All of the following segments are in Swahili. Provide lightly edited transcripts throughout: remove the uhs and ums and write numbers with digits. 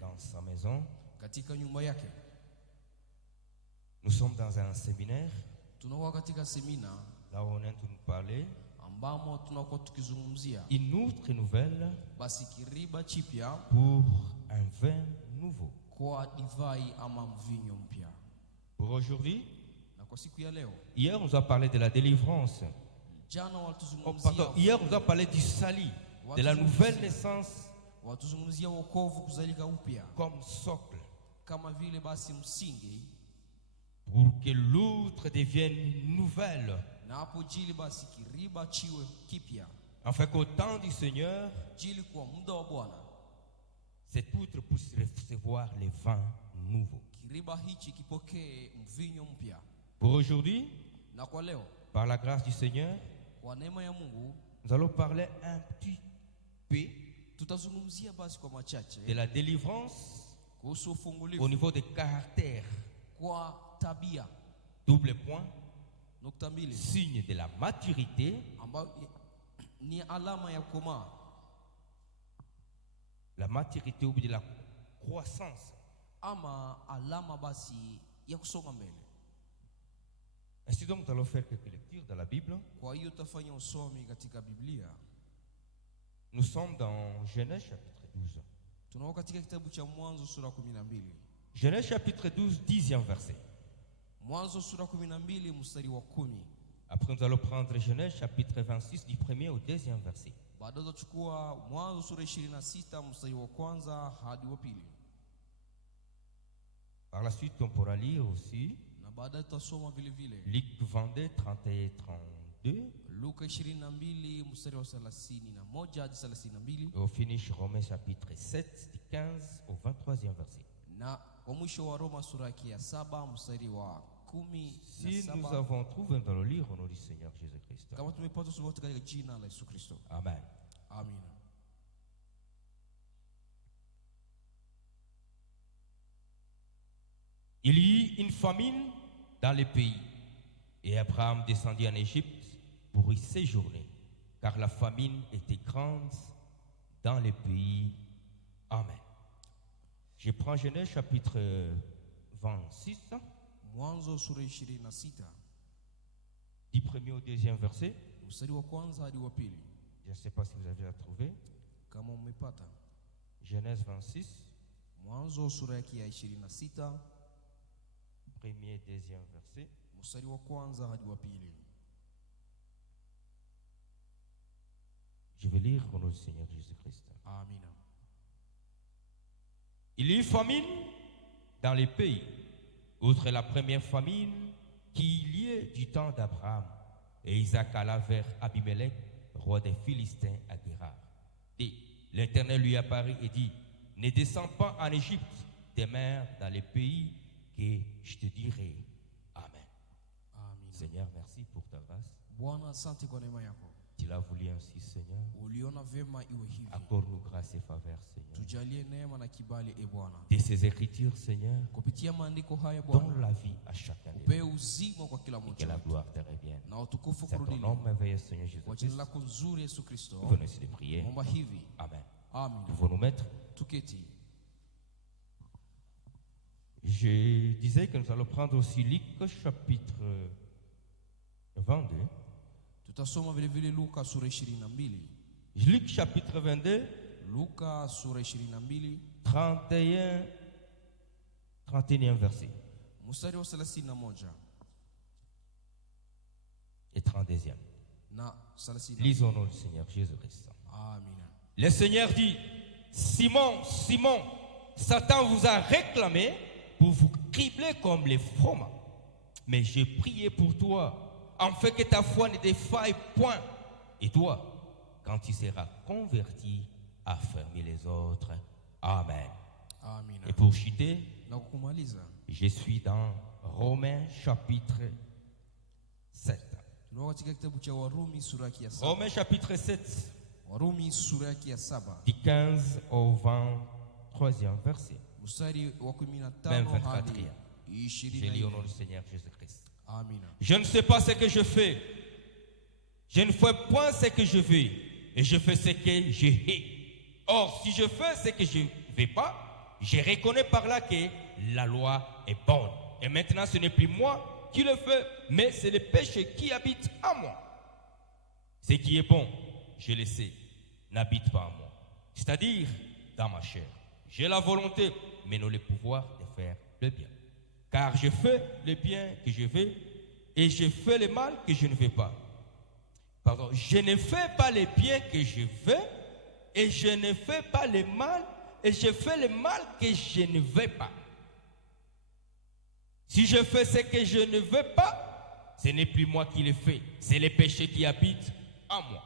dans sa maison. katika nyumba yake. Nous sommes dans un séminaire. Tunakuwa katika semina Là où on est en train de parler. ambamo tunakuwa tukizungumzia Une autre nouvelle basi kiriba chipya pour un vin nouveau. kwa divai ama mvinyo mpya. Pour aujourd'hui, Na kwa siku ya leo, hier on nous a parlé de la délivrance. jana Oh, watuzungumzia pardon, hier on nous a parlé du salut, de la nouvelle naissance watuzungumzia wokovu, kuzalika upya comme socle kama vile basi msingi, pour que l'autre devienne nouvelle. na hapo jili basi kiriba chiwe kipya, Afin qu'au temps du Seigneur, jili kwa muda wa Bwana cet outre puisse recevoir les vins nouveaux. kiriba hichi kipokee mvinyo mpya. Pour aujourd'hui, Na kwa leo, par la grâce du Seigneur, kwa neema ya Mungu, nous allons parler un petit peu tutazungumzia basi kwa machache de la délivrance kuhusu au ufungulivu niveau des caractères. kwa tabia, Double point, nukta mbili, signe de la maturité, ambayo ni alama ya kukomaa, la maturité ou de la croissance. ama alama basi ya kusonga mbele. Ainsi donc, nous allons faire quelques lectures dans la Bible. Kwa hiyo tutafanya usomi katika Biblia. Nous sommes dans Genèse chapitre 12. Tunakuwa katika kitabu cha Mwanzo sura 12. Genèse chapitre 12, 10e verset. Mwanzo sura 12 mstari wa 10. Après, nous allons prendre Genèse chapitre 26 du 1er au 2e verset. Baadaye tutachukua Mwanzo sura 26 mstari wa kwanza hadi wa pili. Par la suite, on pourra lire aussi Na baadaye tutasoma vile vile Luc 22, 31 et 32. Luka 22 mstari wa 31 hadi 32. Et au finish, Romains chapitre 7 du 15 au 23e verset. Na kwa mwisho wa Roma sura ya 7 mstari wa 10 Si na nous 7. avons trouvé dans le lire au nom du Seigneur Jésus-Christ. Kama tumepata sote katika jina la Yesu Kristo. Amen. Amina. Il y eut une famine dans le pays, et Abraham descendit en Égypte pour y séjourner, car la famine était grande dans le pays. Amen. Je prends Genèse chapitre 26, Mwanzo sura 26 du 1er au 2e verset. mstari wa kwanza hadi wa pili. Je ne sais pas si vous avez trouvé. Kama umepata Genèse 26, Mwanzo sura ya 26 1er et 2e verset. mstari wa kwanza hadi wa pili. Je vais lire au nom du Seigneur Jésus-Christ. Amina. Il y eut famine dans les pays, outre la première famine qui y est du temps d'Abraham. Et Isaac alla vers Abimelech, roi des Philistins, à Guérar. Et l'Éternel lui apparut et dit, ne descends pas en Égypte, demeure dans les pays que je te dirai. Amen. Amina. Seigneur, merci pour ta grâce. Bwana, asante kwa neema yako. Tu l'as voulu ainsi, Seigneur. Uliona vema iwe hivi. Accorde-nous grâce et faveur, Seigneur. Tujalie neema na kibali, e Bwana. De ces écritures, Seigneur, Kupitia maandiko haya donne Bwana, la vie à chacun de upe nous. uzima kwa kila Et que mmoja la wetu. gloire te revienne. Na utukufu C'est ton kurudini. nom merveilleux, Seigneur Kwa Jésus-Christ. jina lako nzuri Yesu Kristo. Nous venons ici de prier. Omba hivi. Amen. Amina. Nous venons nous mettre. Tuketi. Je disais que nous allons prendre aussi Luc chapitre 22. Tutasoma vile vile Luka sura 22. Luc chapitre 22, Luka sura 22 31, 31e verset mstari wa 31 et 32e. na 30. Lisons au nom du Seigneur Jésus-Christ. Amina. Le Seigneur dit, Simon, Simon, Satan vous a réclamé pour vous cribler comme les froment. Mais j'ai prié pour toi, afin que ta foi ne défaille point. Et toi, quand tu seras converti, affermis les autres. Amen. Amina. Et pour chuter, Na kumaliza, je suis dans Romains chapitre 7. tunakuwa katika kitabu cha Warumi sura ya 7. Romains chapitre 7, Warumi sura ya 7 du 15 au 23e verset. mstari wa 15 Même hadi 24e. Je lis au 20. nom du Seigneur Jésus-Christ. Amina. Je ne sais pas ce que je fais. Je ne fais point ce que je veux. Et je fais ce que je hais. Or, si je fais ce que je ne veux pas, je reconnais par là que la loi est bonne. Et maintenant, ce n'est plus moi qui le fais, mais c'est le péché qui habite en moi. Ce qui est bon, je le sais, n'habite pas en moi. C'est-à-dire dans ma chair. J'ai la volonté, mais non le pouvoir de faire le bien. Car je fais le bien que je veux et je fais le mal que je ne veux pas. Pardon, je ne fais pas le bien que je veux et je ne fais pas le mal et je fais le mal que je ne veux pas. Si je fais ce que je ne veux pas, ce n'est plus moi qui le fais, c'est le péché qui habite en moi.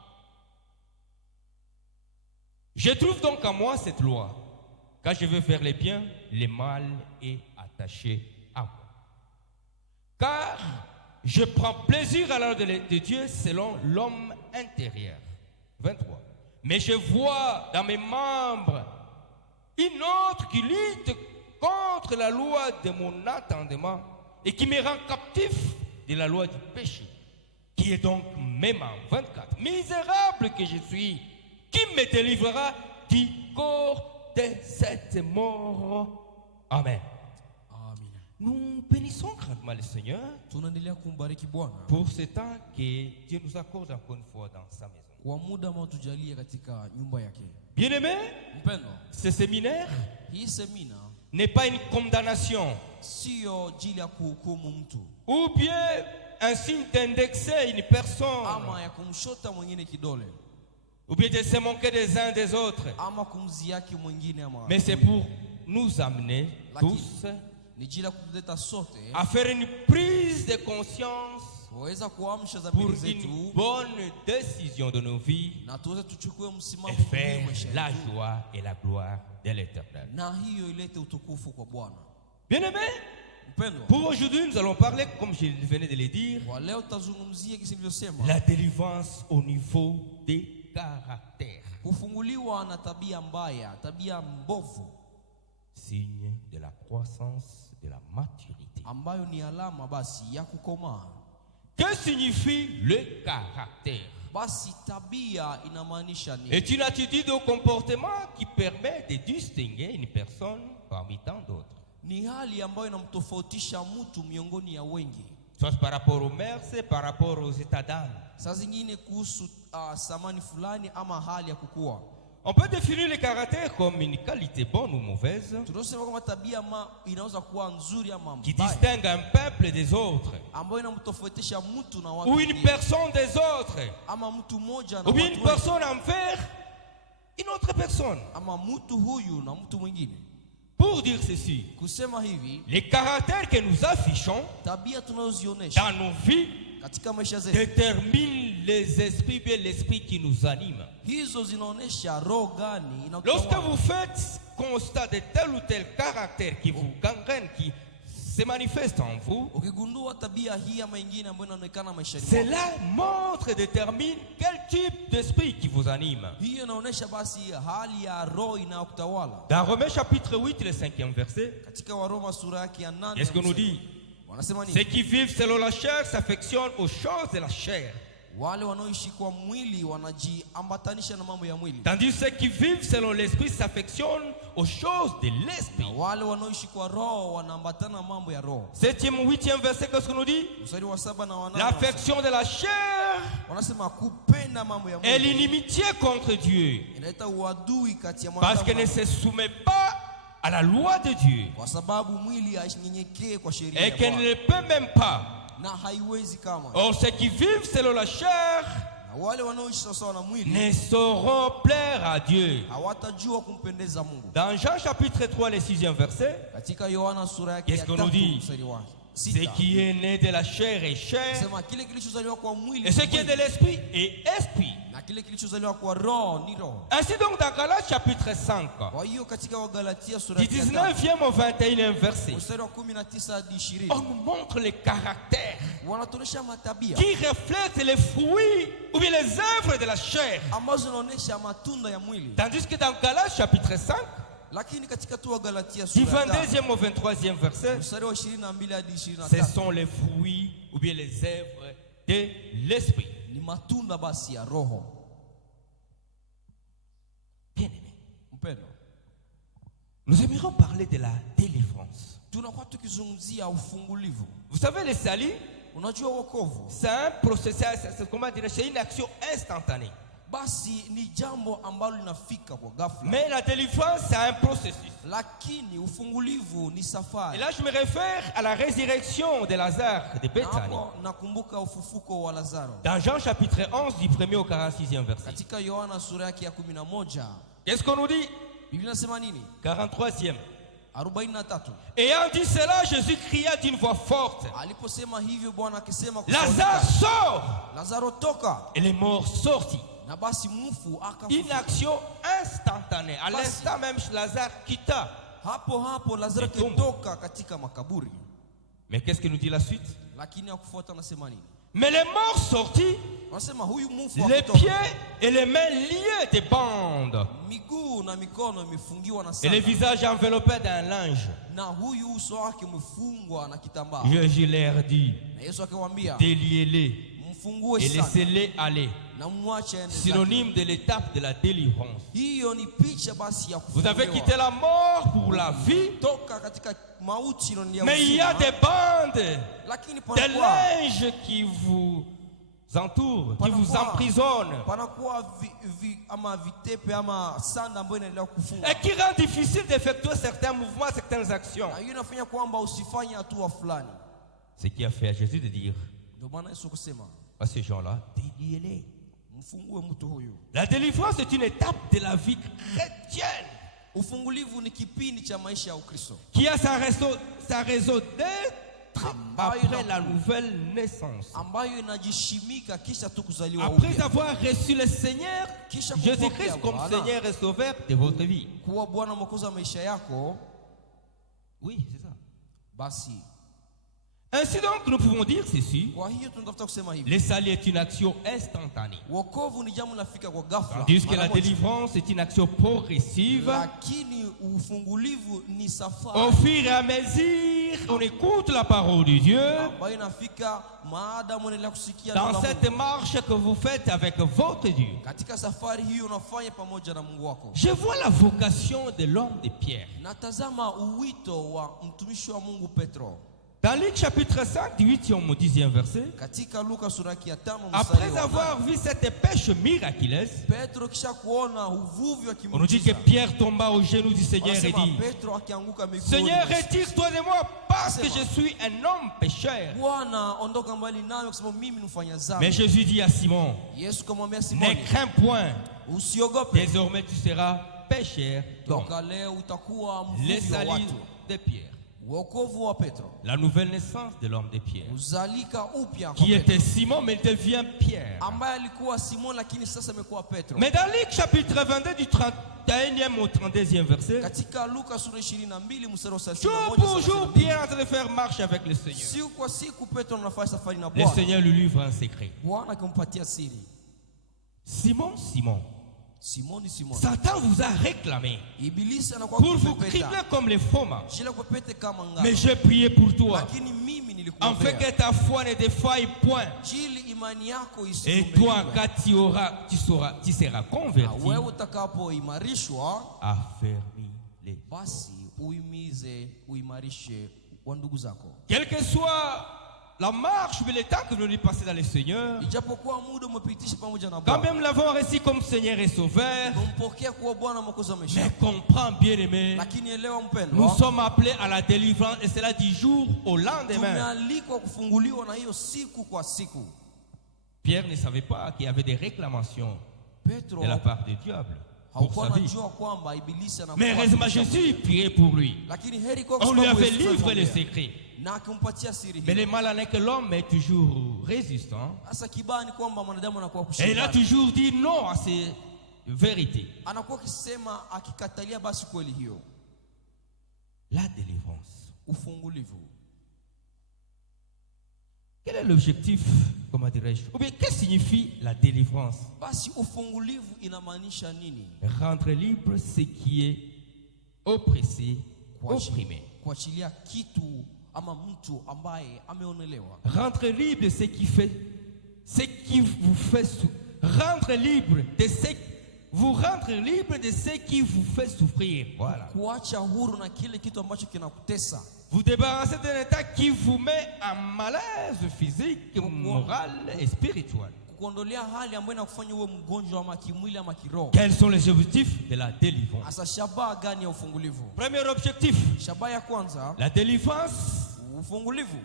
Je trouve donc en moi cette loi. Quand je veux faire le bien, le mal est attaché à moi. Car je prends plaisir à l'ordre de Dieu selon l'homme intérieur. 23. Mais je vois dans mes membres une autre qui lutte contre la loi de mon entendement et qui me rend captif de la loi du péché, qui est donc mes membres. 24. Misérable que je suis, qui me délivrera du corps de cette mort? Amen. Amen. Nous bénissons grandement le Seigneur Tunaendelea kumbariki Bwana pour ce temps que Dieu nous accorde encore une fois dans sa maison. kwa muda ambao tujalie katika nyumba yake. Bien-aimé, Mpendwa, ce séminaire hii semina n'est pas une condamnation sio ajili ya kuhukumu mtu ou bien un signe d'indexer une personne ama ya kumshota mwingine kidole ou bien de se moquer des uns des autres, ama kumziaki mwingine ama mais c'est pour nous amener tous ni jila kutuleta sote à faire une prise de conscience kuweza kuamsha pour dhamiri une zetu bonne décision de nos vies na tuweze tuchukue et msimamo faire mwenyewe maisha la yetu, joie et la gloire de l'Éternel. na hiyo ilete utukufu kwa Bwana. Bien-aimé, Mpendwa, pour aujourd'hui, nous allons parler, comme je venais de le dire, kwa leo tutazungumzia kisi nilivyosema, la délivrance au niveau des caractères. kufunguliwa na tabia mbaya, tabia mbovu Signe de la croissance, de la maturité. ambayo ni alama basi ya kukomaa. Que signifie le caractère? Basi tabia inamaanisha nini? C'est une attitude au comportement qui permet de distinguer une personne parmi tant d'autres. Ni hali ambayo inamtofautisha mtu miongoni ya wengi. Soit par rapport aux mœurs, par rapport aux états d'âme. Saa zingine kuhusu samani fulani ama hali ya kukua. On peut définir le caractère comme une qualité bonne ou mauvaise Tunasema kama tabia inaweza kuwa nzuri ama qui mbaya, distingue un peuple des autres ambayo inamtofautisha mtu na watu ou une wengine, personne des autres ama mtu mmoja na ou bien watu une wengi, personne envers une autre personne. ama mtu huyu na mtu mwingine. Pour dire ceci, Kusema hivi, les caractères que nous affichons tabia tunazozionyesha dans nos vies katika maisha zetu, déterminent les esprits, bien l'esprit qui nous anime. hizo zinaonyesha roho gani Lorsque inatawala. vous faites constat de tel ou tel caractère qui vous gangrène, qui se manifeste en vous, Ukigundua tabia hii ama ingine ambayo inaonekana maishani mwako, cela montre et détermine quel type d'esprit qui vous anime. hiyo inaonyesha basi hali ya roho inayokutawala. Dans Romains chapitre 8, le 5e verset, Katika Waroma sura yake ya 8 qu'est-ce qu'on nous dit? wanasema Ceux nini? qui vivent selon la chair s'affectionnent aux choses de la chair, Wale wanaoishi kwa mwili wanajiambatanisha na mambo ya mwili, tandis que ceux qui vivent selon l'esprit s'affectionnent aux choses de na l'esprit. wale wanaoishi kwa roho wanaambatana na mambo ya roho. 7e, 8e verset, qu'est-ce qu'on nous dit? Mstari wa 7 na 8 L'affection de la chair wanasema kupenda mambo ya est mwili l'inimitié contre Dieu, inaleta uadui kati ya parce qu'elle ne mwanadamu, se soumet pas à la loi de Dieu kwa sababu mwili hainyenyekee kwa sheria et ya qu'elle Bwana, ne peut même pas. na haiwezi kama. Or, ceux qui vivent selon la chair Na wale wanaoishi sawasawa na mwili ne sauront plaire à Dieu. hawatajua kumpendeza Mungu. Dans Jean chapitre 3, le 6e verset, Katika Yohana sura yake ya Qu'est-ce qu'on nous 3 dit? mstari wa ce 6 qui est né de la chair est chair, sema kile kilichozaliwa kwa mwili et ce ni qui est de mwili, l'esprit est esprit. na kile kilichozaliwa kwa roho ni roho. Ainsi donc, dans Galates chapitre 5, Kwa hiyo katika Wagalatia sura du yake ya 19e au 21e 3 verset, mstari wa 19 hadi 20 on nous montre les caractères wanatuonyesha matabia qui reflètent les fruits ou bien les œuvres de la chair. ambazo zinaonyesha matunda ya mwili. Tandis que dans Galates chapitre 5, Lakini katika tu Wagalatia du sura ya 22e au 23e verset, mstari wa 22 hadi ce 23 sont les fruits ou bien les œuvres de l'esprit. ni matunda basi ya roho. Bien-aimé, Mpendo, nous aimerions parler de la délivrance. tunakuwa tukizungumzia ufungulivu. Vous savez, le salut, Unajua wokovu c'est un processus, c'est une action instantanée. basi ni jambo ambalo linafika kwa ghafla. Mais la délivrance, c'est un processus. Lakini ufungulivu ni safari. Et là, je me réfère à la résurrection de Lazare de Bethanie. Hapo nakumbuka ufufuko wa Lazaro. Dans Jean chapitre 11, du 1er au 46e verset. Katika Yohana sura yake ya 11, Qu'est-ce qu'on nous dit? Biblia inasema nini? 43e. 43. Ayant dit cela, Jésus cria d'une voix forte: Aliposema hivyo Bwana akisema kwa Lazare, sauti kali, sors! Lazaro toka. Et les morts sortit. Na basi mfu Une akafufuka. action instantanée. À l'instant même, Lazare quitta. Hapo Lazaro Etombo. kitoka katika makaburi. Mais qu'est-ce que nous dit la suite? Lakini hakufuata anasema nini? Mais les morts sortis, Anasema huyu mfu les akitoka. pieds et les mains liés des bandes, Miguu na mikono imefungiwa na et les sanda. visages enveloppés d'un linge. Na huyu uso wake umefungwa na kitambaa. Jésus leur dit: Na Yesu akamwambia, déliez-les mfungue et sana laissez-les aller. na mwache aende zake. Synonyme de l'étape de la délivrance. Hiyo ni picha basi ya Vous avez kufunguliwa. quitté la mort pour la vie, Toka katika mauti na ya mais il y a uzima. des bandes, Lakini des panakuwa linges qui vous entourent, qui vous emprisonnent, panakuwa ama vitepe ama sanda ambayo inaendelea kufunga. et qui rend difficile d'effectuer certains mouvements, certaines actions. Na hiyo inafanya kwamba usifanye hatua fulani. Ce qui a fait à Jésus de dire Ndio maana Yesu kusema à ces gens-là: déliez-les. mfungue mtu huyu. La délivrance est une étape de la vie chrétienne Ufungulivu ni kipindi cha maisha ya Ukristo qui a sa raison d'être après la nouvelle naissance. ambayo inajishimika kisha tu kuzaliwa Après upya. avoir reçu le Seigneur Jésus-Christ comme Seigneur et Sauveur de votre vie. Kuwa Bwana Mwokozi wa maisha yako, Oui, c'est ça. basi Ainsi donc, nous pouvons dire ceci: kwa hiyo tunatafuta kusema hivi. le salut est une action instantanée, Wokovu ni jambo linafika kwa ghafla. tandis que mara la moja. délivrance est une action progressive. Lakini ufungulivu ni Au safari fur et à mesure, on écoute la parole de Dieu. ambayo inafika maadamu unaendelea kusikia Dans neno la cette Mungu. marche que vous faites avec votre Dieu, Katika safari hiyo unafanya pamoja na Mungu wako. je vois la vocation de l'homme de Pierre. Natazama uwito wa mtumishi wa Mungu Petro. Dans Luc chapitre 5, du 8e au 10e verset, Katika Luka sura ya 5 mstari après wa avoir 8, vu cette pêche miraculeuse, Petro kisha kuona uvuvi wa on nous dit que kimuujiza. Pierre tomba aux genoux du Seigneur et Wanasema dit: Petro akianguka miguuni. Seigneur, retire-toi de moi parce que je suis un homme pécheur. Bwana, ondoka mbali nami kwa sababu mimi ni mfanya dhambi. Mais Jésus dit à Simon: Yesu kamwambia ne Simoni, crains point, usiogope. désormais tu seras pécheur. Donc, Toka leo utakuwa le mvuvi wa salut watu. de Pierre, Wokovu wa Petro, la nouvelle naissance de l'homme de Pierre, uzalika upya kwa qui Petro, était Simon mais il devient Pierre. ambaye alikuwa Simon lakini sasa amekuwa Petro. Mais dans Luc chapitre 22 du 31e au 32e verset, Katika Luka sura 22 mstari wa jour 31 pour jour, Pierre est en train de faire marche avec le Seigneur. siku kwa siku Petro anafanya safari na Le Bwana. Seigneur lui livre un secret. Bwana akimpatia siri. Simon, Simon, Simoni, Satan vous a réclamé Ibilisi anakuwa pour vous kupepeta. cribler comme les faux mâts. Jila kupepete kama ngano. Mais j'ai prié pour toi, Lakini mimi afin nilikuombea. que ta foi ne défaille point. Jili imani yako Et toi, isiyumbishwe. quand tu seras Na converti, wewe utakapoimarishwa affermis-les. basi uimarishe wa ndugu zako. Quelle que soit la marche ou le temps que nous avons passé dans le Seigneur, Ijapokuwa muda umepitisha pamoja na quand Bwana, même l'avons reçu comme Seigneur et Sauveur, umpokea kuwa Bwana Mwokozi wa maisha mais yako. comprends bien aimé, Lakini elewa nous mpendwa, sommes appelés à la délivrance et cela du jour au lendemain. tumealikwa kufunguliwa na hiyo siku kwa siku. Pierre ne savait pas qu'il y avait des réclamations Petro de la part du diable pour hakuwa sa vie. anajua kwamba ibilisi anakuwa Mais heureusement Jésus priait pour lui. lakini heri kwa On lui sababu avait Yesu livré les alimwambia. secrets. Na akimpatia siri Mais hiyo. le mal en est que l'homme est toujours résistant. Sasa kibaya ni kwamba mwanadamu anakuwa Et il a kushindana. toujours dit non à ces vérités. Anakuwa akisema akikatalia basi kweli hiyo. La délivrance. Ufungulivu. Quel est l'objectif, comment dirais-je? Ou bien qu'est-ce que signifie la délivrance? Basi ufungulivu inamaanisha nini? Rendre libre ce qui est oppressé, opprimé. Kuachilia kitu ama mtu ambaye ameonelewa. Rendre libre de ce qui vous fait rendre libre de ce vous rendre libre de ce qui vous fait souffrir. Voilà. kuacha huru na kile kitu ambacho kinakutesa, Vous débarrasser d'un état qui vous met en malaise physique, moral et spirituel. kukuondolea hali ambayo inakufanya uwe mgonjwa ama kimwili ama kiroho. Quels sont les objectifs de la délivrance? Asa shabaha gani ya ufungulivu? Premier objectif, Shabaha ya kwanza, la délivrance ufungulivu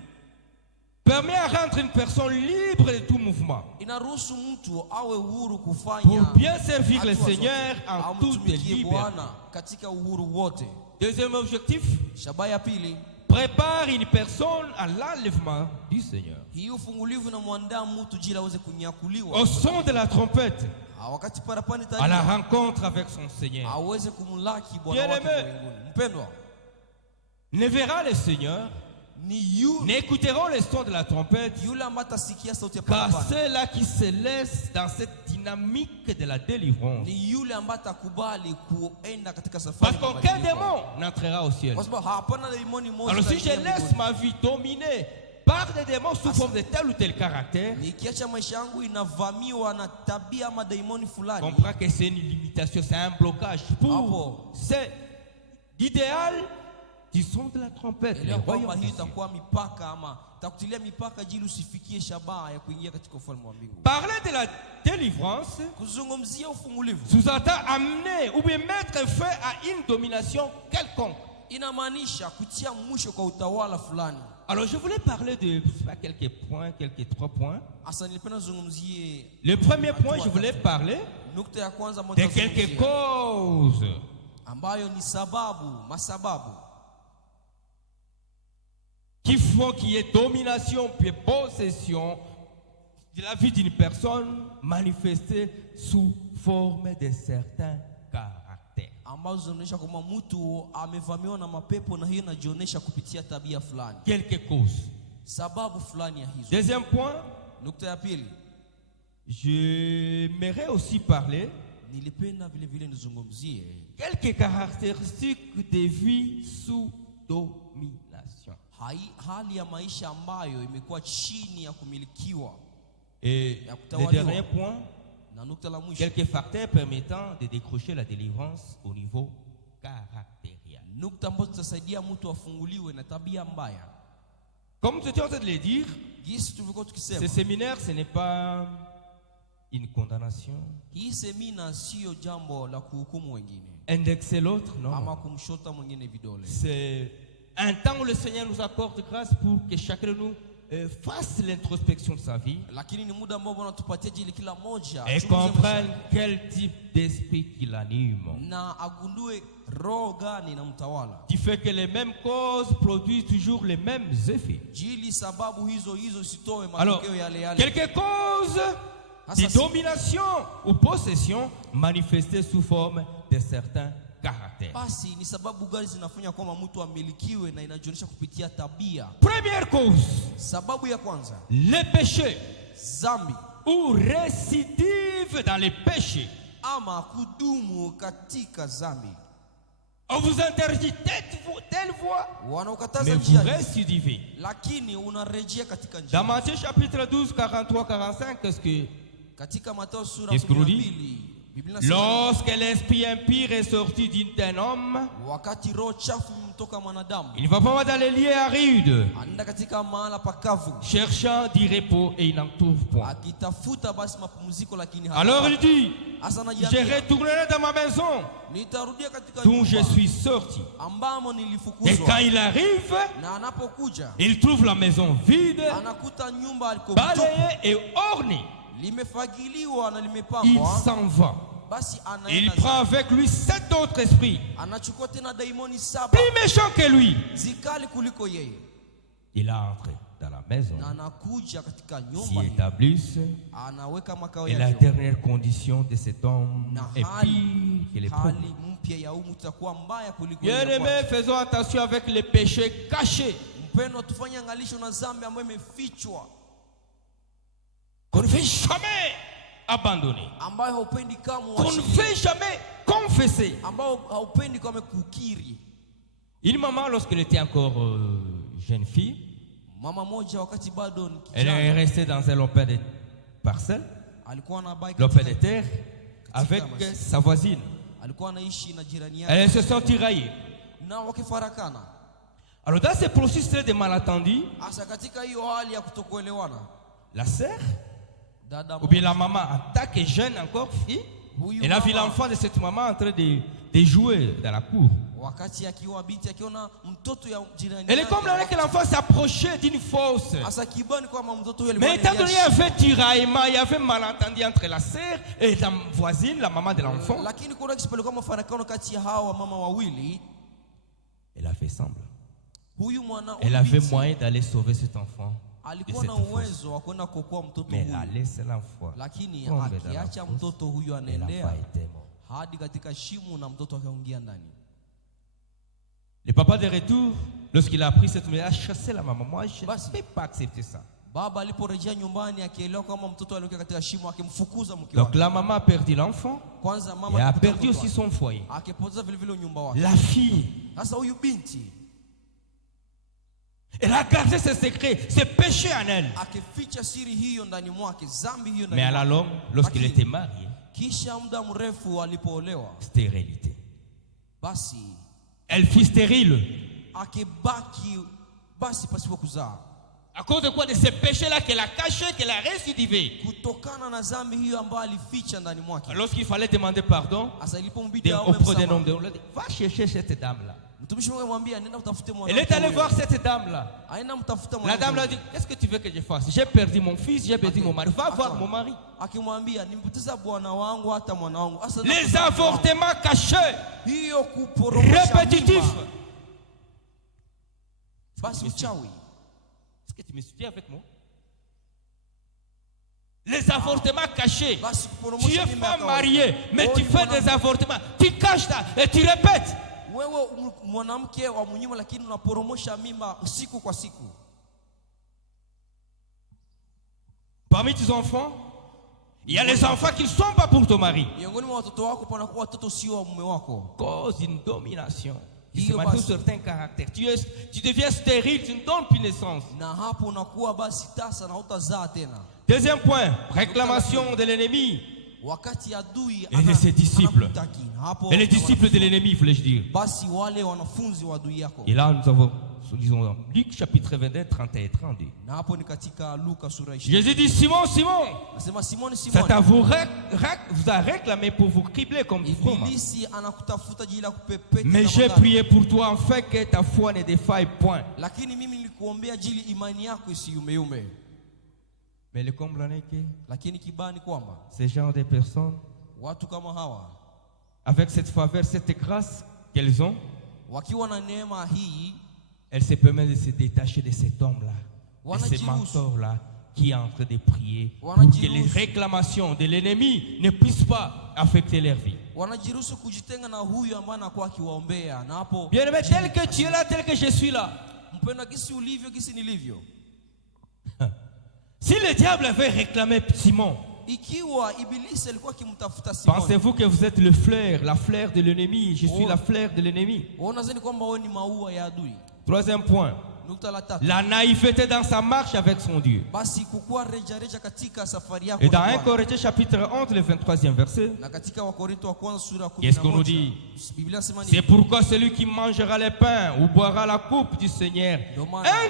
permet à rendre une personne libre de tout mouvement inaruhusu mtu awe huru pour kufanya bien servir le hatua zote, Seigneur en toute amtumikie liberté. Bwana katika uhuru wote. Deuxième objectif, Shabaha ya pili, prépare une personne à l'enlèvement du Seigneur. hii ufungulivu na muandaa mtu jila aweze kunyakuliwa Au son de la trompette, wakati parapani à la tani rencontre avec son Seigneur. aweze kumlaki Bwana wake Bien-aimé. mbinguni. Mpendwa, Ne verra le Seigneur, ni yule n'écouteront le son de la trompette ambaye atasikia sauti ya qu'à parapani, ceux-là qui se laissent dans cette dynamique de la délivrance. ni yule ambaye atakubali kuenda katika safari Parce ya qu'aucun mabadiliko. démon n'entrera au ciel. Kwa sababu hapana demoni moja Alors si je itaingia laisse mbinguni. ma vie dominée par des démons sous forme de tel ou tel caractère, Nikiacha maisha yangu inavamiwa na tabia ama daimoni fulani, comprends que c'est une limitation, c'est un blocage pour Hapo. c'est l'idéal du son de la trompette. Le elewa kwamba royaume hii des cieux. itakuwa mipaka ama takutilia mipaka jili usifikie shabaha ya kuingia katika ufalme wa mbingu. Parler de la délivrance Kuzungumzia ufungulivu sous-entend amener ou bien mettre fin à une domination quelconque. inamaanisha kutia mwisho kwa utawala fulani. Alors je voulais parler de je sais pas, quelques points, quelques 3 points. Hasa nilipenda zungumzie Le premier point, je voulais parler nukta ya kwanza de moja quelques causes ambayo ni masababu qui font qu'il y ait domination puis possession de la vie d'une personne manifestée sous forme de certains caractères. ambazo zinaonyesha kwamba mtu amevamiwa na mapepo na hiyo inajionyesha kupitia tabia fulani, Quelques causes. sababu fulani ya hizo. Deuxième point, Nukta ya pili, j'aimerais aussi parler nilipenda vile vile nizungumzie quelques caractéristiques de vie sous domination. hali ya maisha ambayo imekuwa chini ya kumilikiwa. Et Ya le kutawaliwa. dernier point, Na nukta la mwisho, quelques facteurs permettant de décrocher la délivrance au niveau caractériel. nukta ambazo zitasaidia mtu afunguliwe na tabia mbaya. Comme j'étais en train de le dire, Jinsi tulivyokuwa ce tukisema, séminaire, ce n'est pas une condamnation, hii semina sio jambo la kuhukumu wengine indexer l'autre, non. ama kumshota mwingine vidole. C'est un temps où le Seigneur nous accorde grâce pour que chacun de nous fasse l'introspection de sa vie Lakini ni muda ambao Bwana tupatie ili kila moja et achunguze comprenne maisha quel type d'esprit qui l'anime. na agundue roho gani na mtawala, Qui fait que les mêmes causes produisent toujours les mêmes effets. jili sababu hizo zitoe Alors, matokeo yale yale. quelques causes de domination ou possession manifestées sous forme de certains caractères. Basi ni sababu gani zinafanya kwamba mtu amilikiwe na inajionyesha kupitia tabia? Première cause, Sababu ya kwanza, le péché zambi ou récidive dans les péchés. ama kudumu katika zambi. On vous interdit telle voie, Wanaokataza mais vous njia récidivez. lakini unarejea katika Dans njia. Matthieu chapitre 12, 43, 45, qu'est-ce que Katika Mathayo sura Qu'est-ce que nous 12, Biblia inasema lorsque l'esprit impur est sorti d'un homme, wakati roho chafu mtoka mwanadamu il ne va pas dans les lieux arides, anaenda katika mahala pakavu cherchant du repos et il n'en trouve point. akitafuta basi mapumziko, lakini Alors il dit, hasa je anajiambia, retournerai dans ma maison nitarudia katika d'où je nyumba suis sorti. ambamo Et quand nilifukuzwa. il arrive, Na anapokuja il trouve la maison vide, anakuta nyumba aliko balayée et ornée. limefagiliwa na Il limepambwa, s'en va. basi Il anaenda prend avec lui 7 autres esprits, anachukua tena daimoni 7 plus méchants que lui. zikali kuliko yeye, Il a entré dans la maison, na anakuja katika s'y nyumba hiyo, établissent. anaweka makao Et la yake. dernière condition de cet homme Na est pire que les premiers. hali mpya ya umu itakuwa mbaya kuliko ile ya Bien-aimés, kwanza. faisons attention avec les péchés cachés Mpendwa, tufanye angalisho na dhambi ambayo imefichwa, qu'on ne fait jamais abandonner, ambayo haupendi kama qu'on ne uachilie, fait jamais confesser. ambao haupendi kama kukiri. Une maman, lorsqu'elle était encore jeune fille, Mama moja wakati bado ni elle est kijana restée dans un lopin de parcelles, alikuwa anabaki lopin de katika terre, avec maskini. sa voisine. Alikuwa anaishi na jirani yake Elles se sont tiraillées. na wakifarakana. Alors dans ce processus de malentendu, Asa katika hiyo hali ya kutokuelewana, la sœur, dada ou bien la maman en tant que jeune encore fille, huyu elle a vu mama, l'enfant de cette maman en train de jouer dans la cour. wakati akiwa binti akiona mtoto ya jirani Elle est comme là que l'enfant s'approchait d'une fosse. asa kibani kwamba mtoto huyo Mais alikuwa étant donné qu'il y avait tiraillement, il y avait malentendu entre la sœur et la voisine, la maman de l'enfant. lakini kuna kisipele kama farakano kati ya hawa mama wawili, Elle a fait semblant. huyu mwana Elle avait binti moyen d'aller sauver cet enfant de alikuwa cette na fosse. uwezo wa kwenda kuokoa mtoto Mais elle a huyu, laissé l'enfant lakini tomber dans la akiacha fosse. mtoto huyu Et anaendea l'enfant était mort. hadi katika shimo na mtoto akaingia ndani. Le papa de retour, lorsqu'il a appris cette nouvelle, a chassé la maman. Moi, je ne Basi. peux pas accepter ça. Baba aliporejea nyumbani akielewa kwamba mtoto aliingia katika shimo, akimfukuza mke Donc wake. la maman a perdu l'enfant Kwanza et mama a akapoteza perdu mtoto aussi wake, son foyer. akipoteza vile vile nyumba wake. La fille, Sasa huyu binti elle a gardé ses secrets, ses péchés en elle. akificha siri hiyo ndani mwake, dhambi hiyo Mais ndani à la mwake. longue, lorsqu'il Lakini, était marié, kisha muda mrefu alipoolewa, stérilité. basi Elle fut stérile. akibaki basi pasipo kuzaa, À cause de quoi? De ces péchés-là qu'elle a cachés, qu'elle a récidivé. kutokana na dhambi hiyo ambayo alificha ndani mwake. Lorsqu'il fallait demander pardon Sasa ilipombidi aombe auprès d'un msamaha, homme, on lui a dit, va chercher cette dame-là. mtumishi wake amwambia nenda utafute Elle mwanamke est allée huyo. voir cette dame-là. Aenda mtafuta La mwanamke dame lui a huyo. dit, qu'est-ce que tu veux que je fasse? J'ai perdu mon fils, j'ai perdu mon mari. Va voir mon mari. Akimwambia nimpoteza bwana wangu hata mwana wangu. Sasa Les nakuzaa mwana wangu. avortements cachés, Hiyo kuporomosha répétitifs. mimba. Basi uchawi. Est-ce que tu me suis avec moi? Les avortements cachés. Basi Tu kuporomosha es mimba ya femme kawaida. mariée, mais tu Wewe fais des avortements. Tu caches ça et tu répètes. Wewe mwanamke wa munyuma, lakini unaporomosha mimba usiku kwa siku. Parmi tes enfants, il y a les enfants qui ne sont pas pour ton mari. Miongoni mwa watoto wako panakuwa watoto sio wa mume wako. Cause d'une domination. Qui Iyo se manifeste basi. sur certains caractères. Tu deviens stérile, tu ne donnes plus naissance. Na hapo unakuwa basi tasa na hutazaa tena. Deuxième point, réclamation de l'ennemi. Wakati adui Et de ses disciples. anakutaki, hapo Et les disciples de l'ennemi, voulais-je dire. basi wale wanafunzi wa adui yako. Et là, nous avons, disons, Luc chapitre 22, 31 et 32. Na hapo ni katika Luka sura 20. Jésus dit, Simon, Simon, Nasema Simoni, Satan Simoni, vous a réclamé pour vous cribler comme du froment. Ibilisi anakutafuta jili ya kupepeta Mais kama j'ai ngano. prié pour toi afin que ta foi ne défaille point. Lakini mimi nilikuombea jili imani yako isiyumeyume. Mais le comble en est que Lakini kibani kwamba ces genre de personnes, watu kama hawa avec cette faveur, cette grâce qu'elles ont, wakiwa na neema hii elles se permettent de se détacher de cet homme-là, de ce Wanajiruhusu. mentor-là qui est en train de prier pour que Wanajiruhusu. les réclamations de l'ennemi ne puissent pas affecter leur vie. wanajiruhusu kujitenga na huyu ambaye anakuwa akiwaombea, na hapo Bien-aimé, tel que tu es là, tel que je suis là, mpendwa, gisi ulivyo gisi nilivyo. si le diable avait réclamé Simon, Ikiwa ibilisi alikuwa akimtafuta Simoni, pensez-vous que vous êtes le fleur, la fleur de l'ennemi? Je suis Oh. la fleur de l'ennemi. unadhani kwamba wewe ni maua ya adui? Troisième point, Nukta la tatu, la naïveté dans sa marche avec son Dieu. basi kukuwa rejareja katika safari yako Et dans na 1 Bwana. Corinthiens chapitre 11, le 23e verset, Na katika Wakorinto wa kwanza sura ya Qu'est-ce qu'on nous 11, Biblia inasema c'est nini? pourquoi celui qui mangera le pain ou boira la coupe du Seigneur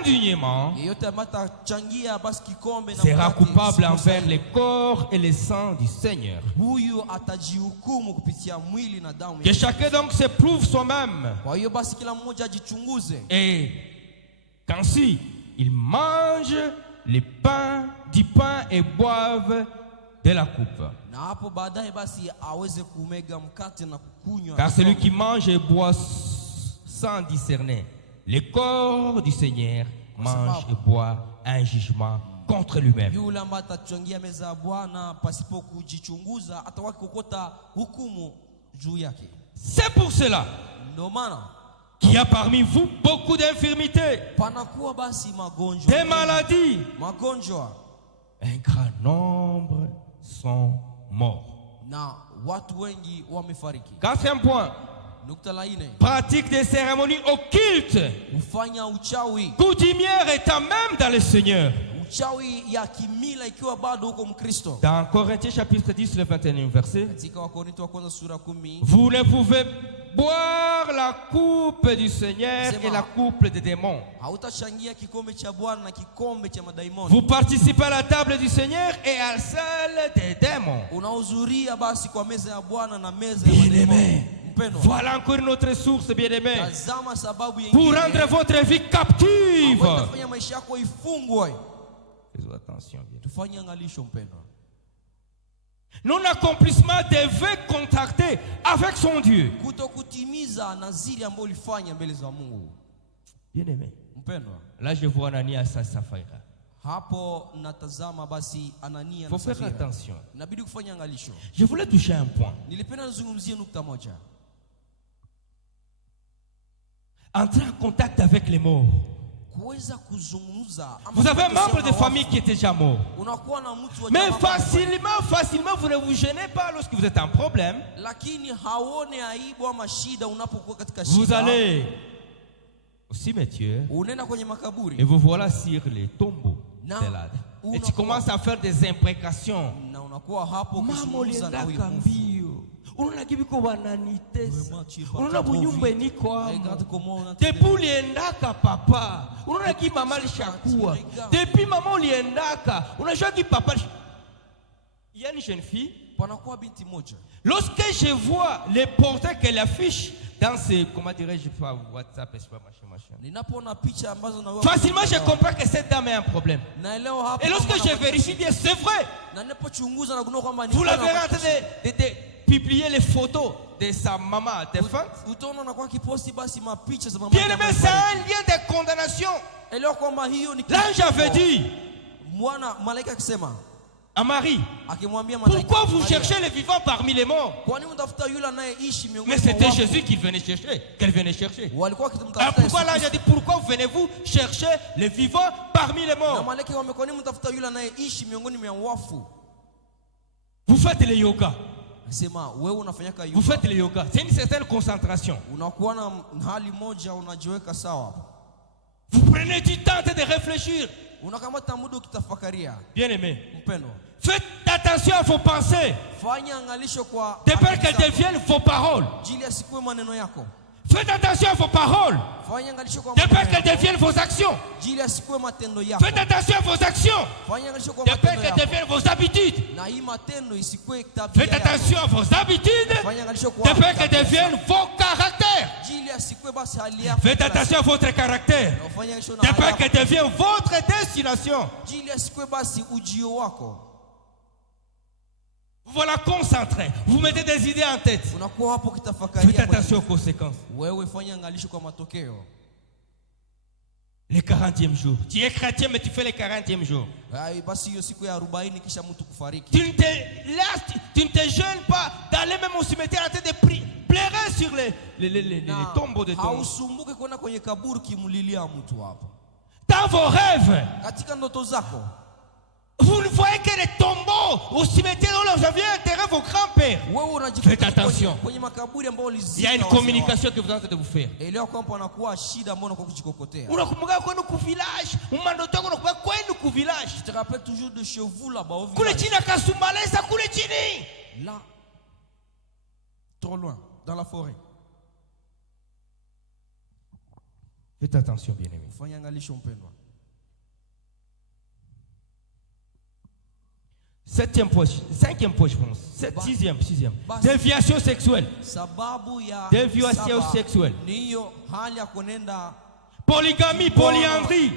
indignement Yeyote ambaye atachangia basi kikombe na sera mkate coupable siku envers sahihi, le corps et le sang du Seigneur. huyu atajihukumu kupitia mwili na damu Que ya chacun donc se prouve soi-même. Kwa hiyo basi kila mmoja ajichunguze, Et qu'ainsi ils mangent du pain et boivent de la coupe. na hapo baadaye basi aweze kumega mkate na kukunywa. Car celui qui mange et boit sans discerner le corps du Seigneur mange et boit un jugement contre lui-même. Yule ambaye atachangia meza ya Bwana pasipo kujichunguza atakuwa kokota hukumu juu yake. C'est pour cela Ndio maana qu'il y a parmi vous beaucoup d'infirmités, panakuwa basi magonjwa des maladies. magonjwa Un grand nombre sont morts. na watu wengi wamefariki. Quatrième point, Nukta la nne, pratique des cérémonies occultes, hufanya uchawi. coutumières étant même dans le Seigneur. uchawi ya kimila ikiwa bado huko Mkristo. Dans Corinthiens chapitre 10, le 21e verset, Katika Wakorintho wa kwanza sura 10, vous ne pouvez boire la coupe du Seigneur C'est et la coupe des démons. hautachangia kikombe cha Bwana na kikombe cha madaimoni. Vous participez à la table du Seigneur et à celle des démons. Unahudhuria basi kwa meza ya Bwana na meza ya madaimoni. Mpendwa, Voilà encore une autre source, bien-aimé, tazama sababu pour nyingine rendre votre vie captive. utafanya maisha yako ifungwe. Fais attention, bien. Tufanye angalisho mpendwa. Non-accomplissement devait contacter avec son Dieu. Kutokutimiza naziri ambayo ulifanya mbele za Mungu. Bien-aimé, Mpendwa, là je vois Ananias et Sapphira. hapo natazama basi Anania Il na faut faire Safira. attention. Inabidi kufanya angalisho. Je voulais toucher un point. Nilipenda nizungumzie nukta moja. Entrer en contact avec les morts. Kuweza kuzungumza ama Vous avez un membre de kusema famille wafu. qui était déjà mort. Unakuwa na mtu wa Mais jamaa facilement, vous ne vous gênez pas lorsque vous êtes en problème. lakini haone aibu ama shida unapokuwa katika Vous shida. allez au cimetière Unaenda kwenye et makaburi vous voilà sur les tombeaux. Non. de là. Ou Et non. tu commences à faire des imprécations. na unakuwa hapo Mama kuzungumza na huyo uliendaka mfu. mbio. Unaona kibiko bananitesa. Vraiment, tu es pas Unaona trop bunyumba vite. niko Regarde hapo. comment on a Depuis uliendaka papa. Unaona ki mama lishakuwa. Depuis mama uliendaka. Unajua ki papa. Il y a une jeune fille. panakuwa binti moja. Lorsque je vois les portraits qu'elle affiche dans ces, comment dirais-je, pas WhatsApp, je sais pas, machin. Ninapoona picha ambazo na wewe Facilement, je comprends que cette dame a un problème. naelewa hapo. Et lorsque je vérifie bien, c'est vrai. na ninapochunguza na kugundua kwamba ni Vous la kweli verrez en train de publier les photos de sa maman défunte. utaona na kwa kiposti basi mapicha za mama. Bien aimé, c'est un lien de condamnation. Elewa kwamba hiyo ni L'ange avait dit mwana malaika akisema à Marie, akimwambia malaika, pourquoi vous Maria, cherchez les vivants parmi les morts? kwa nini mtafuta yule anayeishi miongoni Mais mwa c'était wafu? Jésus qui venait chercher, qu'elle venait chercher. Walikuwa Alors wakimtafuta pourquoi l'ange a dit, pourquoi venez-vous chercher les vivants parmi les na morts? malaika wame, kwa nini mtafuta yule anayeishi miongoni mwa wafu? Vous faites le yoga. Sema wewe unafanyaka Vous yoga, faites le yoga. C'est une certaine concentration. unakuwa na hali moja, unajiweka sawa, Vous prenez du temps de réfléchir. unakamata muda ukitafakaria. Bien aimé. Mpendwa, Faites attention à vos pensées. fanya angalisho kwa De peur akili qu'elles zako, deviennent vos paroles. ajili asikuwe maneno yako. Faites attention à vos paroles. Fanya angalisho kwa De peur maneno qu'elles yako, deviennent vos actions. ajili asikuwe matendo yako. Faites attention à vos actions. Fanya angalisho kwa De peur matendo qu'elles yako, deviennent vos habitudes. na hii matendo isikuwe tabia Faites yako. attention à vos habitudes. Fanya angalisho De kwa peur qu'elles tabia deviennent zako, vos caractères. ajili asikuwe basi hali yako. Faites attention à votre caractère. Na ufanye angalisho na De hali peur yako, qu'elles deviennent votre destination. ajili asikuwe basi ujio wako. Voilà, concentré. Vous mettez des idées en tête. Unakuwa hapo Faites kitafakaria. attention aux conséquences. Wewe fanya angalisho kwa matokeo. Le 40e jour. Tu es chrétien, mais tu fais le 40e jour. Ai, basi hiyo siku ya 40 kisha mtu kufariki. Tu ne te laisses, tu ne te gênes pas d'aller même au cimetière en train de pleurer sur les Na tombeaux de tombes. hausumbuke kwenda kwenye kaburi kimulilia mtu hapo. Dans vos rêves, Katika ndoto zako vous ne voyez que les tombeaux au cimetière où vous aviez enterré vos grands-pères. wewe unajikuta Faites attention. kwenye makaburi ambayo Il y ulizika. a une wazee wako. communication que vous êtes en train de vous faire. Elewa kwamba anakuwa shida ambayo unakuwa kujikokotea. Unakumbuka kwenu ku village, umandoto wako unakumbuka kwenu ku village. Je te rappelle toujours de chez vous là-bas au Kule village. chini akasumbaleza kule chini. Là, trop loin, dans la forêt. Faites attention, bien-aimés. Fanya angalisho mpendwa. Septième poche, cinquième poche, je pense. Sixième. Déviation sexuelle. Sababu ya Déviation saba sexuelle. ni hiyo hali ya kunenda Polygamie, polyandrie,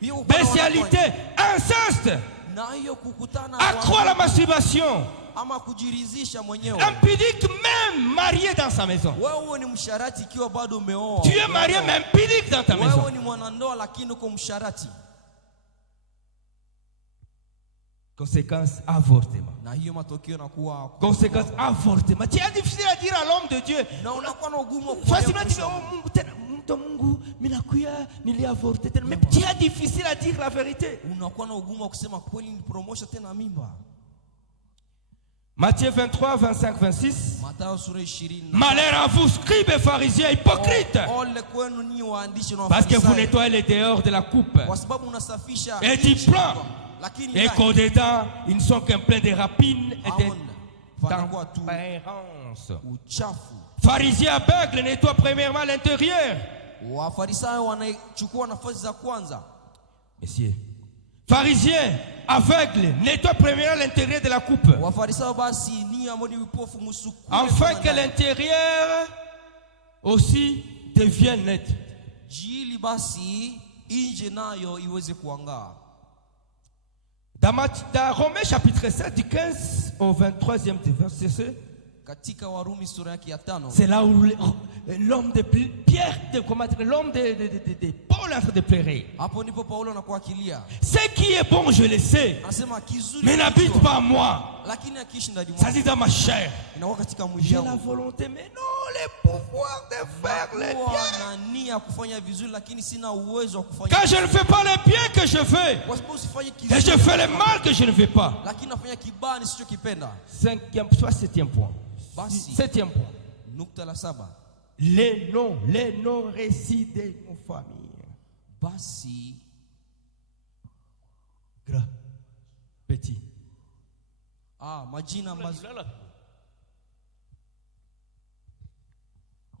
hiyo upande wa bestialité, inceste, na hiyo kukutana accroît à la masturbation, ama kujiridhisha mwenyewe. impudique même marié dans sa maison. Wewe ni msharati ikiwa bado umeoa. Tu es marié mais impudique dans ta maison. Wewe ni mwanandoa lakini uko msharati. Conséquence, avortement. Na hiyo matokeo yanakuwa Conséquence, avortement. Tu es difficile à dire à l'homme de Dieu. na unakuwa na ugumu wa Facilement tu dis, kufanya. oh Mungu tena, Mungu, minakuya, niliavorte tena. Mais tu es difficile à dire la vérité. Unakuwa na ugumu wa kusema kweli ni promosha tena mimba. Matthieu 23, 25, 26. Mathayo sura 20. Malheur à vous, scribes et pharisiens hypocrites, Ole kwenu nyinyi waandishi na parce que vous Wafarisayo, nettoyez les dehors de la coupe kwa sababu unasafisha et du nje, plan, lakini et ndani qu'au-dedans, ils ne sont qu'un plein de rapines et haona panakuwa tu d'apparence. uchafu. Pharisiens aveugles nettoient premièrement l'intérieur. Wafarisayo wanachukua nafasi za kwanza. Messieurs, pharisiens aveugles nettoient premièrement l'intérieur de la coupe, Wafarisayo basi ni ambao ni vipofu msukule, afin que l'intérieur aussi devienne net. jili basi nje nayo iweze kuangaa. Dans Romains chapitre 7, du 15 au 23e verset, Katika Warumi sura yake ya 5, c'est là où l'homme de Pierre, l'homme de Paul est en train de pleurer. hapo ndipo Paulo anakuwa akilia. Ce qui est bon, je le sais, Anasema kizuri mais n'habite kichwa, pas en moi. lakini akiishi ndani Ça mwako dit dans ma chair. inakuwa katika mwili J'ai la wangu. volonté, mais non, les pouvoirs de faire les Kuwa biens. na nia kufanya vizuri, lakini sina uwezo wa kufanya. Quand je ne fais pas les biens que je veux, Kwa sababu usifanye et kizuri, je fais le mal que je ne veux pas. lakini nafanya kibaya nisichokipenda. Soit septième point. Basi Septième point. nukta la 7, Les noms récits de nos familles. basi Gras, petit.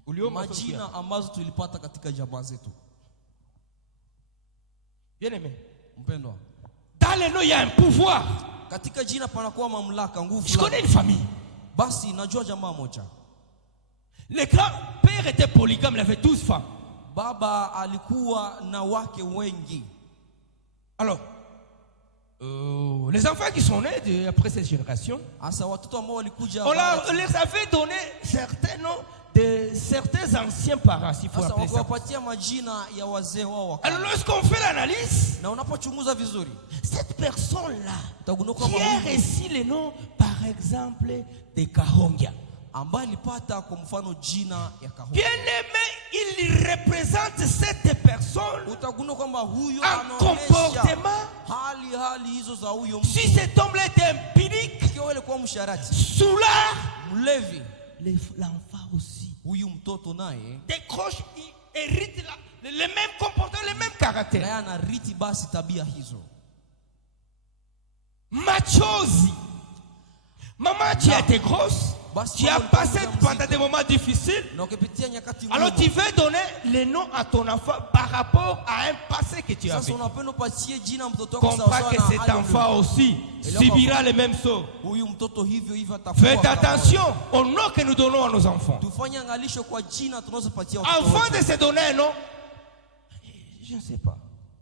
majina ambazo tulipata katika jamaa zetu. Bien aimé. Mpendwa, Dans les noms, il y a un pouvoir. katika jina panakuwa mamlaka, nguvu. Je connais une famille. Basi najua jamaa moja. Le grand-père était polygame, il avait 12 femmes. Baba alikuwa na wake wengi. Alors, les enfants qui sont nés après cette génération, Asa watoto ambao walikuja on leur avait donné certains noms de certains anciens parents, s'il faut appeler ça. wakawapatia majina ya wazee wao wa Alors, kale. lorsqu'on fait l'analyse, Na unapochunguza vizuri cette personne-là, utagundua qui kwamba a huyu reçu les noms, par exemple, de Kahongia. ambaye alipata kwa mfano jina ya Kahonga, Bien-aimé, il représente cette personne utagundua kwamba huyo en anaonyesha comportement. hali hizo za huyo Si mtu. cet homme-là était empirique, Ikiwa yule kwa msharati, soulard, mlevi, l'enfant aussi huyu mtoto naye décroche, il hérite le même comportement, le même caractère. naye anariti basi tabia hizo. Machozi. Maman, tu as été grosse, tu as passé pendant des moments difficiles. Na ukipitia nyakati Alors ngumu, tu veux donner le nom à ton enfant par rapport à un passé que tu as sasa vécu. unapenda upatie jina mtoto wako Comprends sawa que sawa na cet hali enfant aussi subira les mêmes sorts. huyu mtoto hivyo hivyo atakuwa. Faites attention au nom que nous donnons à nos enfants. Tufanye angalisho kwa jina tunazopatia watoto Avant wetu. de se donner un nom, je ne sais pas.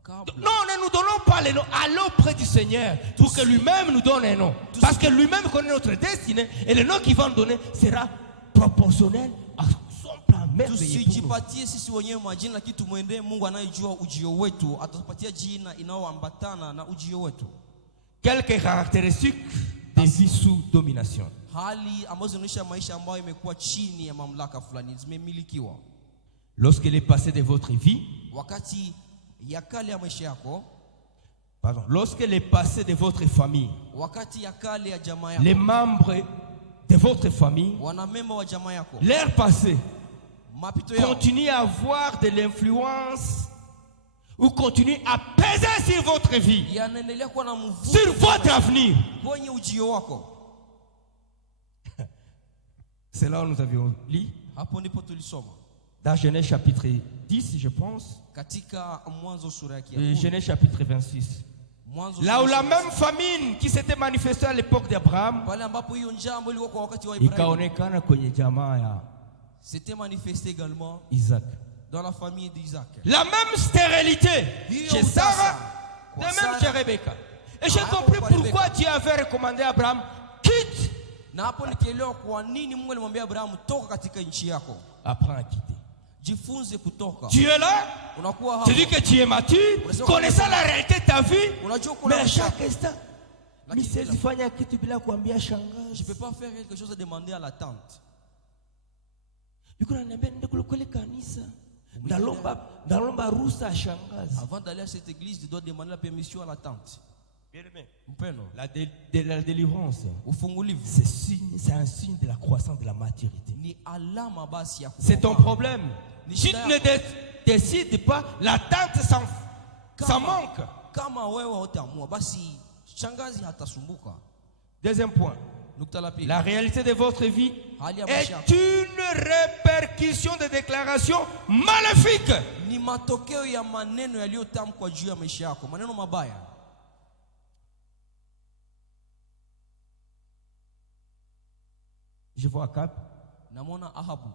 Kabla. Non, ne nous donnons pas les noms. Allons auprès du Seigneur pour que lui-même nous donne un nom. Parce que lui-même connaît notre destinée et le nom qu'il va nous donner sera proportionnel à son plan merveilleux pour nous. Tusijipatie sisi wenyewe majina, lakini tumwendee Mungu anayejua ujio wetu, atatupatia jina inayoambatana na ujio wetu. Quelques caractéristiques de vie sous domination. Hali ambazo zinaonyesha maisha ambayo imekuwa chini ya mamlaka fulani, zimemilikiwa. Lorsque le passé de votre vie, Wakati ya kale ya maisha yako, pardon, lorsque le passé de votre famille, wakati ya kale ya jamaa les yako, membres de votre famille, wanamemba wa jamaa yako, leur passé mapito yao continue à avoir de l'influence ou continue à peser sur votre vie, yanaendelea kuwa na mvuto sur votre avenir. kwenye ujio wako. C'est là où nous avions lu Hapo ndipo tulisoma dans Genèse chapitre 10, je pense, katika Mwanzo sura yake et ya 10. Genèse chapitre 26. Mwanzo Là où sura la ya 10. même famine qui s'était manifestée à l'époque d'Abraham Pale ambapo hiyo njaa ambayo ilikuwa kwa wakati wa Ibrahim ikaonekana kwenye jamaa ya s'était manifestée également Isaac. dans la famille d'Isaac. La même stérilité chez Sarah, de même Sarah. chez Rebecca. Et j'ai Ah, compris kwa pourquoi Rebecca. Dieu avait recommandé à Abraham, quitte, Na hapo nikielewa kwa nini Mungu alimwambia Abrahamu, toka katika nchi yako, apprends à quitter. jifunze kutoka. Tu es là, Unakuwa tu hapo, dis que tu es mature, connaissant la réalité de ta vie, unajua kuna mais maisha. chaque instant, Lakini Mrs. bila- fanya kitu bila kuambia Je shangazi. peux pas faire quelque chose à demander à la tante. Yuko ananiambia nende kule kule kanisa. Ndalomba ruhusa ya shangazi. Avant d'aller à cette église, tu dois demander la permission à la tante. Bien-aimé, mpeno la délivrance, ufungulivu c'est un signe de la croissance de la maturité. ni alama basi ya C'est ton kukomaa. problème. Si tu ne décides pas, l'attente ça manque. Kama wewe hutaamua basi shangazi hatasumbuka. Deuxième point. Nukta la pili, La réalité de votre vie hali ya est maisha yako une répercussion de déclarations maléfiques. ni matokeo ya maneno yaliyotamkwa juu ya maisha yako, maneno mabaya. Je vois Akab. Namwona Ahabu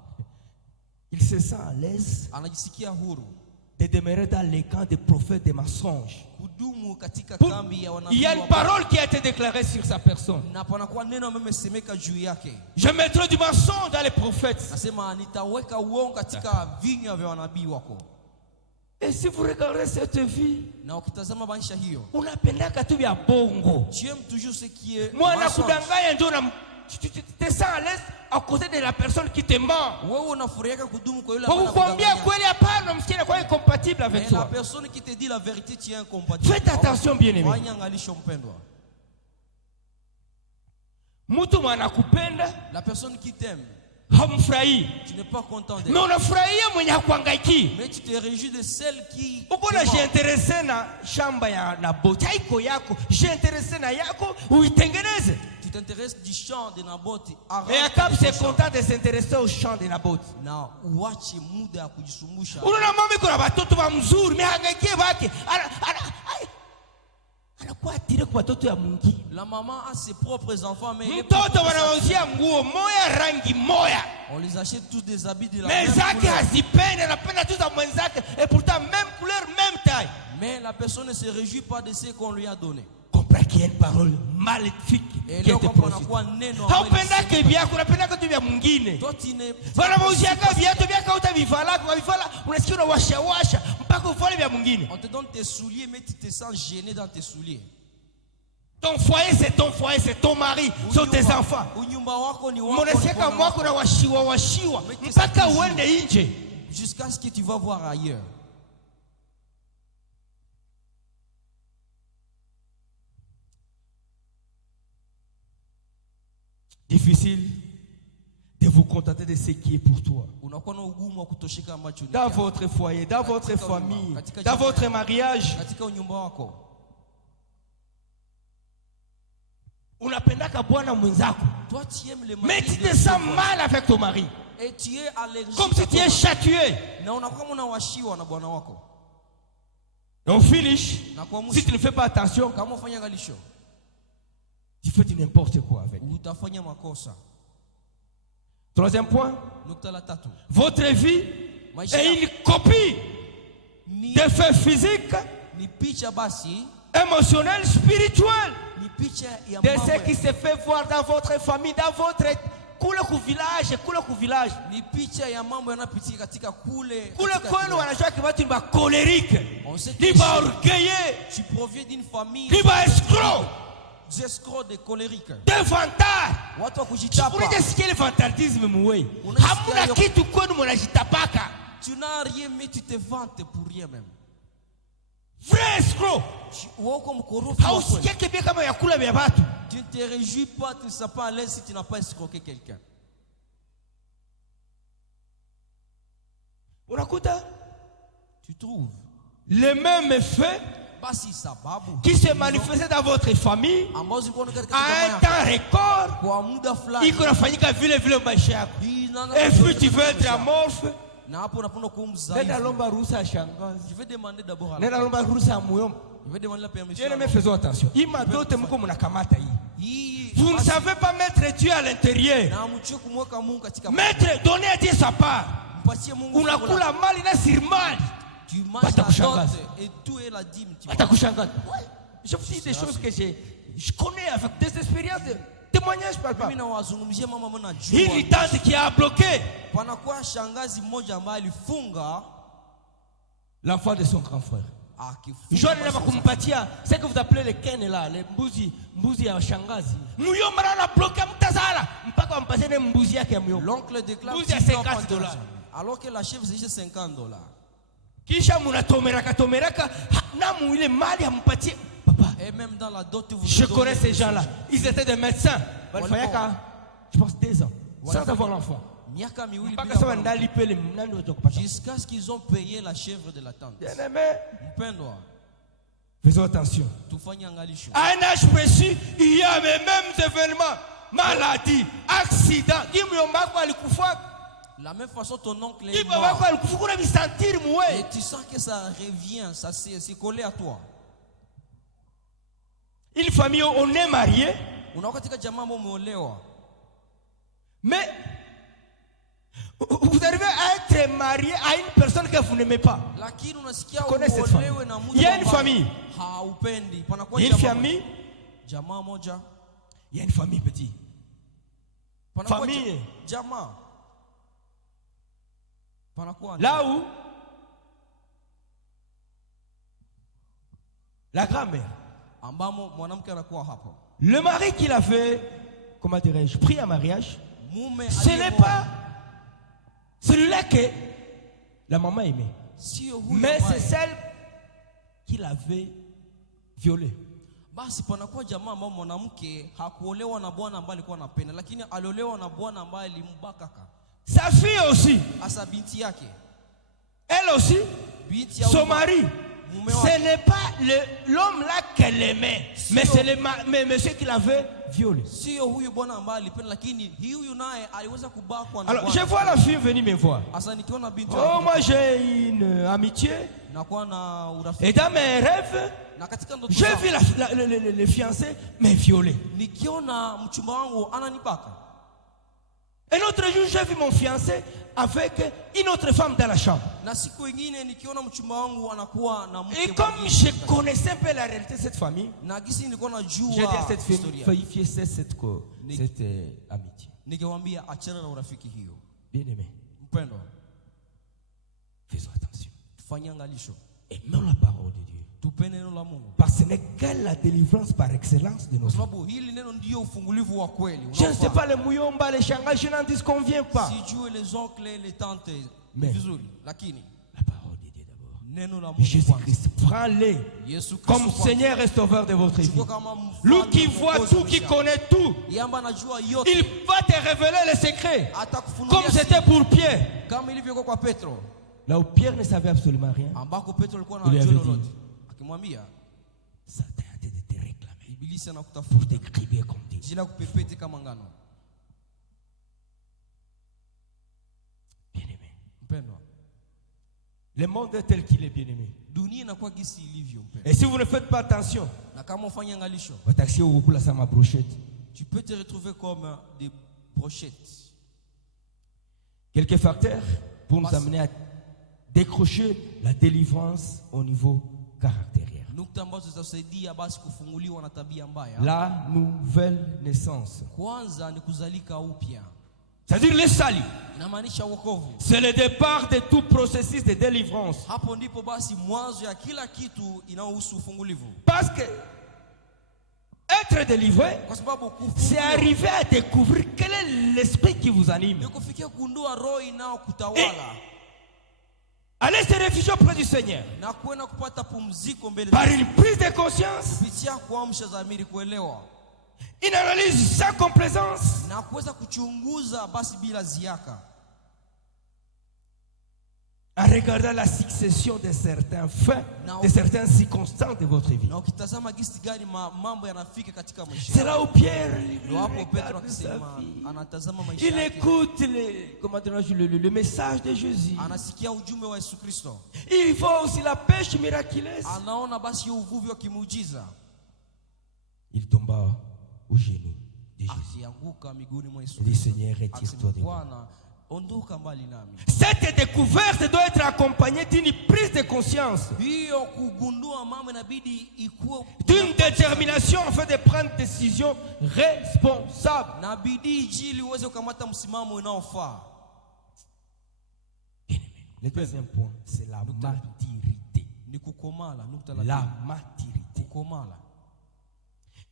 Il se sent à l'aise anajisikia huru de demeurer dans les camps des prophètes des mensonges. kudumu katika Pour- kambi ya Il wanabii y a une wa parole qui a été déclarée sur sa personne. na panakuwa neno ambalo limesemeka juu yake. Je mettrai du mensonge dans les prophètes. Nasema nitaweka uongo katika vinywa vya wanabii wako. Et si vous regardez cette vie, Na ukitazama maisha hiyo, unapendaka tu vya bongo. tu aimes toujours ce qui est Mwana mensonge. kudanganya ndio tu te sens à l'aise à côté de la personne qui te ment. Wewe unafurahia kudumu kwa yule Pour ambaye vous combien anakudanganya. kweli hapana msikia kwa incompatible avec Mais la toi. personne qui te dit la vérité, tu es incompatible. Faites attention, bien-aimé. Fanya angalisho mpendwa. Mtu mwanakupenda La personne qui t'aime, hamfurahii. tu n'es pas content Mais d'elle. unafurahia mwenye hakuhangaiki. Mais tu te réjouis de celle qui Uko na jiinterese na shamba ya Naboti. Haiko yako. Jiinterese na yako uitengeneze. tu t'intéresses du champ de Naboth. Mais Akab c'est content de s'intéresser au champ de Naboti. Na uache muda ya kujisumbusha. Unaona mama iko na watoto wa mzuri, mimi hangaikie wake. Anakuwa atire kwa watoto ya mwingine. La maman a ses propres enfants, mais elle est Mtoto pas wanawauzia nguo moya rangi moya. on les achète tous des habits de la Mais même zake couleur. hazipende, anapenda tu za mwenzake et pourtant même couleur, même taille. Mais la personne ne se réjouit pas de ce qu'on lui a donné. Comprends qu'il y a une parole maléfique Et qui a là, été quand on a prononcée. quoi neno ambayo Haupendake vyako, unapendaka tu vya mwingine. toi tu n'es Wanauziaka viatu vyako utavivala, kwa vivala unasikia unawashawasha mpaka uvale vya mwingine. on te donne tes souliers, mais tu te sens gêné dans tes souliers. Ton foyer, c'est ton mari, sont tes enfants. Unyumba wako ni wako, ni Mwanasiaka bwana mwako wako. na washiwa mpaka uende nje. Jusqu'à ce que tu vas voir ailleurs. Difficile de vous contenter de ce qui est pour toi. Unakuwa na ugumu wa kutosheka ambacho ni Dans chako. votre foyer, dans votre Katika famille, unyumba, katika dans jamaa votre yako, mariage. katika unyumba wako. Unapendaka bwana mwenzako. Toi tu aimes les Mais maris tu de te sens tes mal avec ton mari. et tu es allergique Comme à si tu ton es mari. châtué. Na unakuwa unawashiwa na bwana wako. Et au finish, Na kwa si mwisho tu ne fais pas attention, kama ufanya ngalisho, tu fais du n'importe quoi avec. utafanya makosa. Troisième point, Nukta la tatu. votre vie Maisha est yako une copie ni des faits physiques, ni picha basi, émotionnels, spirituels ni picha ya de mambo ce qui ya- se fait voir dans votre famille, dans votre kule ku village. ni picha ya mambo yanapitika katika kule Kule katika kwenu kule. wanajua que watu ni ba colérique, On sait ni que ba orgueilleux, tu proviens d'une famille ni ba escroc, des escrocs, des colériques. des vantards. Watu wa kujitapa. Unajisikia ile vantardisme muwe. Unajisikia Hamuna hiyo- kitu kwenu mnajitapaka. Tu n'as rien, mais tu te vantes pour rien même. Vrai escroc. Wewe uko mkorofi wa kweli. Hausikiake bien kama yakula vya watu. Tu ne te réjouis pas, tu ne seras pas à l'aise si tu n'as pas escroqué quelqu'un. Unakuta Tu trouves? les mêmes effets Basi sababu qui se manifestaient dans votre famille ambazo zilikuwa katika à jamaa un yako temps record, kwa muda fulani. iko nafanyika vile vile maisha yako. Inaanza Et puis kutokea tu veux katika être maisha. amorphe. Na hapo unapenda kuwa Nenda mzaifu. lomba ruhusa ya shangazi. Je vais demander d'abord à Nenda la lomba ruhusa ya muyomba. Je vais demander la permission. Bien aimé, faisons attention. Hii madote mko mnakamata hii. Hii Vous ne basi, savez pas mettre Dieu à l'intérieur. na mchukue kumweka Mungu katika Mettre, donner à Dieu sa part. mpatie Mungu fungu lake. Unakula mali na sirmali. Tu manges Bata la kushangaza. dot et tout est la dîme. Tu vois. Atakushangaza. Je vous dis des choses que je connais avec des expériences de témoignages par Mimi nawazungumzia mama mwana Hii ni jua. tante qui a bloqué Panakuwa shangazi mmoja ambaye alifunga l'enfant de son grand frère. akifunga. Jeune basi na kumpatia ce que vous appelez les ken là, les mbuzi ya shangazi. Muyomba na bloqué mtazala mpaka wampatie ne mbuzi yake ya muyomba. l'oncle déclare Mbuzi ya $50 $50. alors que la chef c'est $50. Kisha munatomeraka na muile mali ampatie papa. Et même dans la dot, vous Je ne connais donnez ces que gens-là. Ils étaient des médecins. Il fallait je pense 2 ans. Sans avoir l'enfant. miaka miwili Pas bila que ça kuwa na va mtoto. pas. Jusqu'à ce qu'ils ont payé la chèvre de la tente. Bien aimé. Mpendwa, Faisons attention. tufanye angalisho. À un âge précis, il y a les mêmes événements. Maladie, accident. La même façon, ton oncle Il est va mort. sentir Et tu sens que ça revient, ça s'est collé à toi. Une famille, on est marié, Unakuwa katika jamaa ambao umeolewa. mais vous arrivez à être marié à une personne que vous n'aimez pas. Lakini unasikia Connais cette famille. uolewe na mtu Il y a une ambaye famille. haupendi. Panakuwa Il y a une jamaa famille, moja. Jamaa moja. il y a une famille petite. Panakuwa Famille. jamaa. Panakuwa Là où la grand-mère, ambamo mwanamke anakuwa hapo. le mari qui l'a fait, comment dirais-je, pris en mariage, Mume ce n'est aliyeoa. pas celui-là que la maman aimait, Sio huyo mais ambaye. c'est celle qui l'avait violée. Basi panakuwa jamaa ambao mwanamke hakuolewa na bwana ambaye alikuwa anapenda, lakini aliolewa na bwana ambaye alimbakaka. Sa fille aussi, Asa binti yake. elle aussi, Binti ya son huyo mari, mume ce wake. n'est pas l'homme là qu'elle aimait, mais c'est mais monsieur qui l'avait violé. Sio huyu bwana ambaye alipenda, lakini huyu naye aliweza kubakwa na Alors, bwana. je vois la fille venir me voir. Asa nikiona binti Oh, moi j'ai une amitié. nakuwa na Et urafiki. dans mes rêves, Na katika ndoto j'ai zangu, vu le fiancé me violer. nikiona mchumba wangu ananibaka. Un autre jour, j'ai vu mon fiancé avec une autre femme dans la chambre. Na siku ingine nikiona mchumba wangu anakuwa na mke Et comme mwingine. je connaissais un peu la réalité de cette famille, Na gisi nilikuwa j'ai dit najua à cette historia. fille, cette amitié. Nikamwambia achana na urafiki hiyo. Bien aimé, Mpendwa, faisons attention. tufanye angalisho. Aimons la parole de Dieu. Tupende neno la Mungu. Parce que ce n'est qu'elle la délivrance par excellence de nos Kwa vies. sababu hili neno ndio ufungulivu wa kweli. Je ne sais unaofaa. pas les mouillomba, les shanghai, je n'en disconviens pas. Sijue les oncles, les tantes Mais- vizuri, lakini La parole de Dieu d'abord. neno la Mungu kwanza. Jésus-Christ, prends-les Yesu comme Kristo kwanza. Seigneur et Sauveur de votre vie. Chukua kama mfalme Lui qui na voit mwokozi tout, wa qui maisha. connaît tout, Yeye ambaye anajua yote. il va te révéler les secrets. Atakufunulia Comme c'était pour Pierre. kama ilivyokuwa kwa Petro, Là où Pierre ne savait absolument rien, ambako Petro alikuwa Il lui anajua avait dit. lolote. Akimwambia Satan a été de te réclamer ibilisi pour anakutafuta t'écrire comme Dieu. jila kupepete kama ngano. Bien-aimé. Mpendwa, Le monde est tel qu'il est, bien-aimé. dunia inakuwa gisi ilivyo mpendwa. Et si vous ne faites pas attention, Na kama ufanye angalisho, votre taxi au beaucoup ça ma brochette. tu peux te retrouver comme des brochettes. Quelques facteurs pour nous Passe. amener à décrocher la délivrance au niveau caractériel. Nukta ambazo zitasaidia basi kufunguliwa na tabia mbaya. La nouvelle naissance. Kwanza ni kuzalika upya. C'est-à-dire le salut. Inamaanisha wokovu. C'est le départ de tout processus de délivrance. Hapo ndipo basi mwanzo ya kila kitu inayohusu ufungulivu. Parce que être délivré, Kwa sababu c'est kufunguliwa arriver à découvrir quel est l'esprit qui vous anime. ni kufikia kugundua roho inayokutawala Allez se réfugier auprès du Seigneur. na kwenda kupata pumziko mbele Par une prise de conscience, kupitia kuamsha dhamiri, kuelewa une analyse sans complaisance. na kuweza kuchunguza basi bila ziaka, En regardant la succession de certains faits, de certaines circonstances de votre vie. na ukitazama gisi gani mambo yanafika katika maisha C'est là où Pierre ndio hapo Petro regarde sa akisema vie. anatazama maisha Il yake, écoute le message de Jésus. anasikia ujumbe wa Yesu Kristo, Il voit aussi la pêche miraculeuse. anaona basi uvuvi wa kimuujiza, Il tomba au genou de Jésus. akianguka miguuni mwa Yesu Il dit, Kristo, Seigneur, retire-toi de moi. Bwana ondoka mbali nami. Cette découverte doit être accompagnée d'une prise de conscience, Hiyo kugundua mambo inabidi ikuwe d'une détermination afin de prendre une décision responsable. na bidii ili uweze kukamata msimamo unaofaa. Le deuxième point, c'est la maturité. Ni kukomala, nukta la La pili, maturité. kukomala.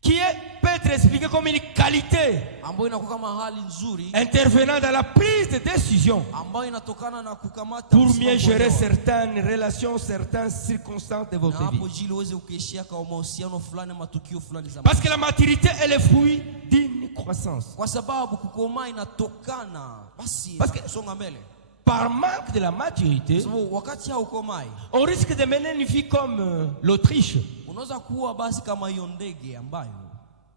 peut être expliqué comme une qualité ambayo inakuwa kama hali nzuri intervenant dans la prise de décision ambayo inatokana na kukamata pour mieux msimamo gérer bora. certaines relations, certaines circonstances de Na votre vie. hapo jili uweze kuishia kwa mahusiano fulani, matukio fulani za Parce que la maturité est le fruit d'une croissance. kwa sababu kukomaa inatokana basi Parce que- kusonga mbele. Par manque de la maturité, Sababu wakati haukomai on risque de mener une vie comme l'Autriche, unaweza kuwa basi kama hiyo ndege ambayo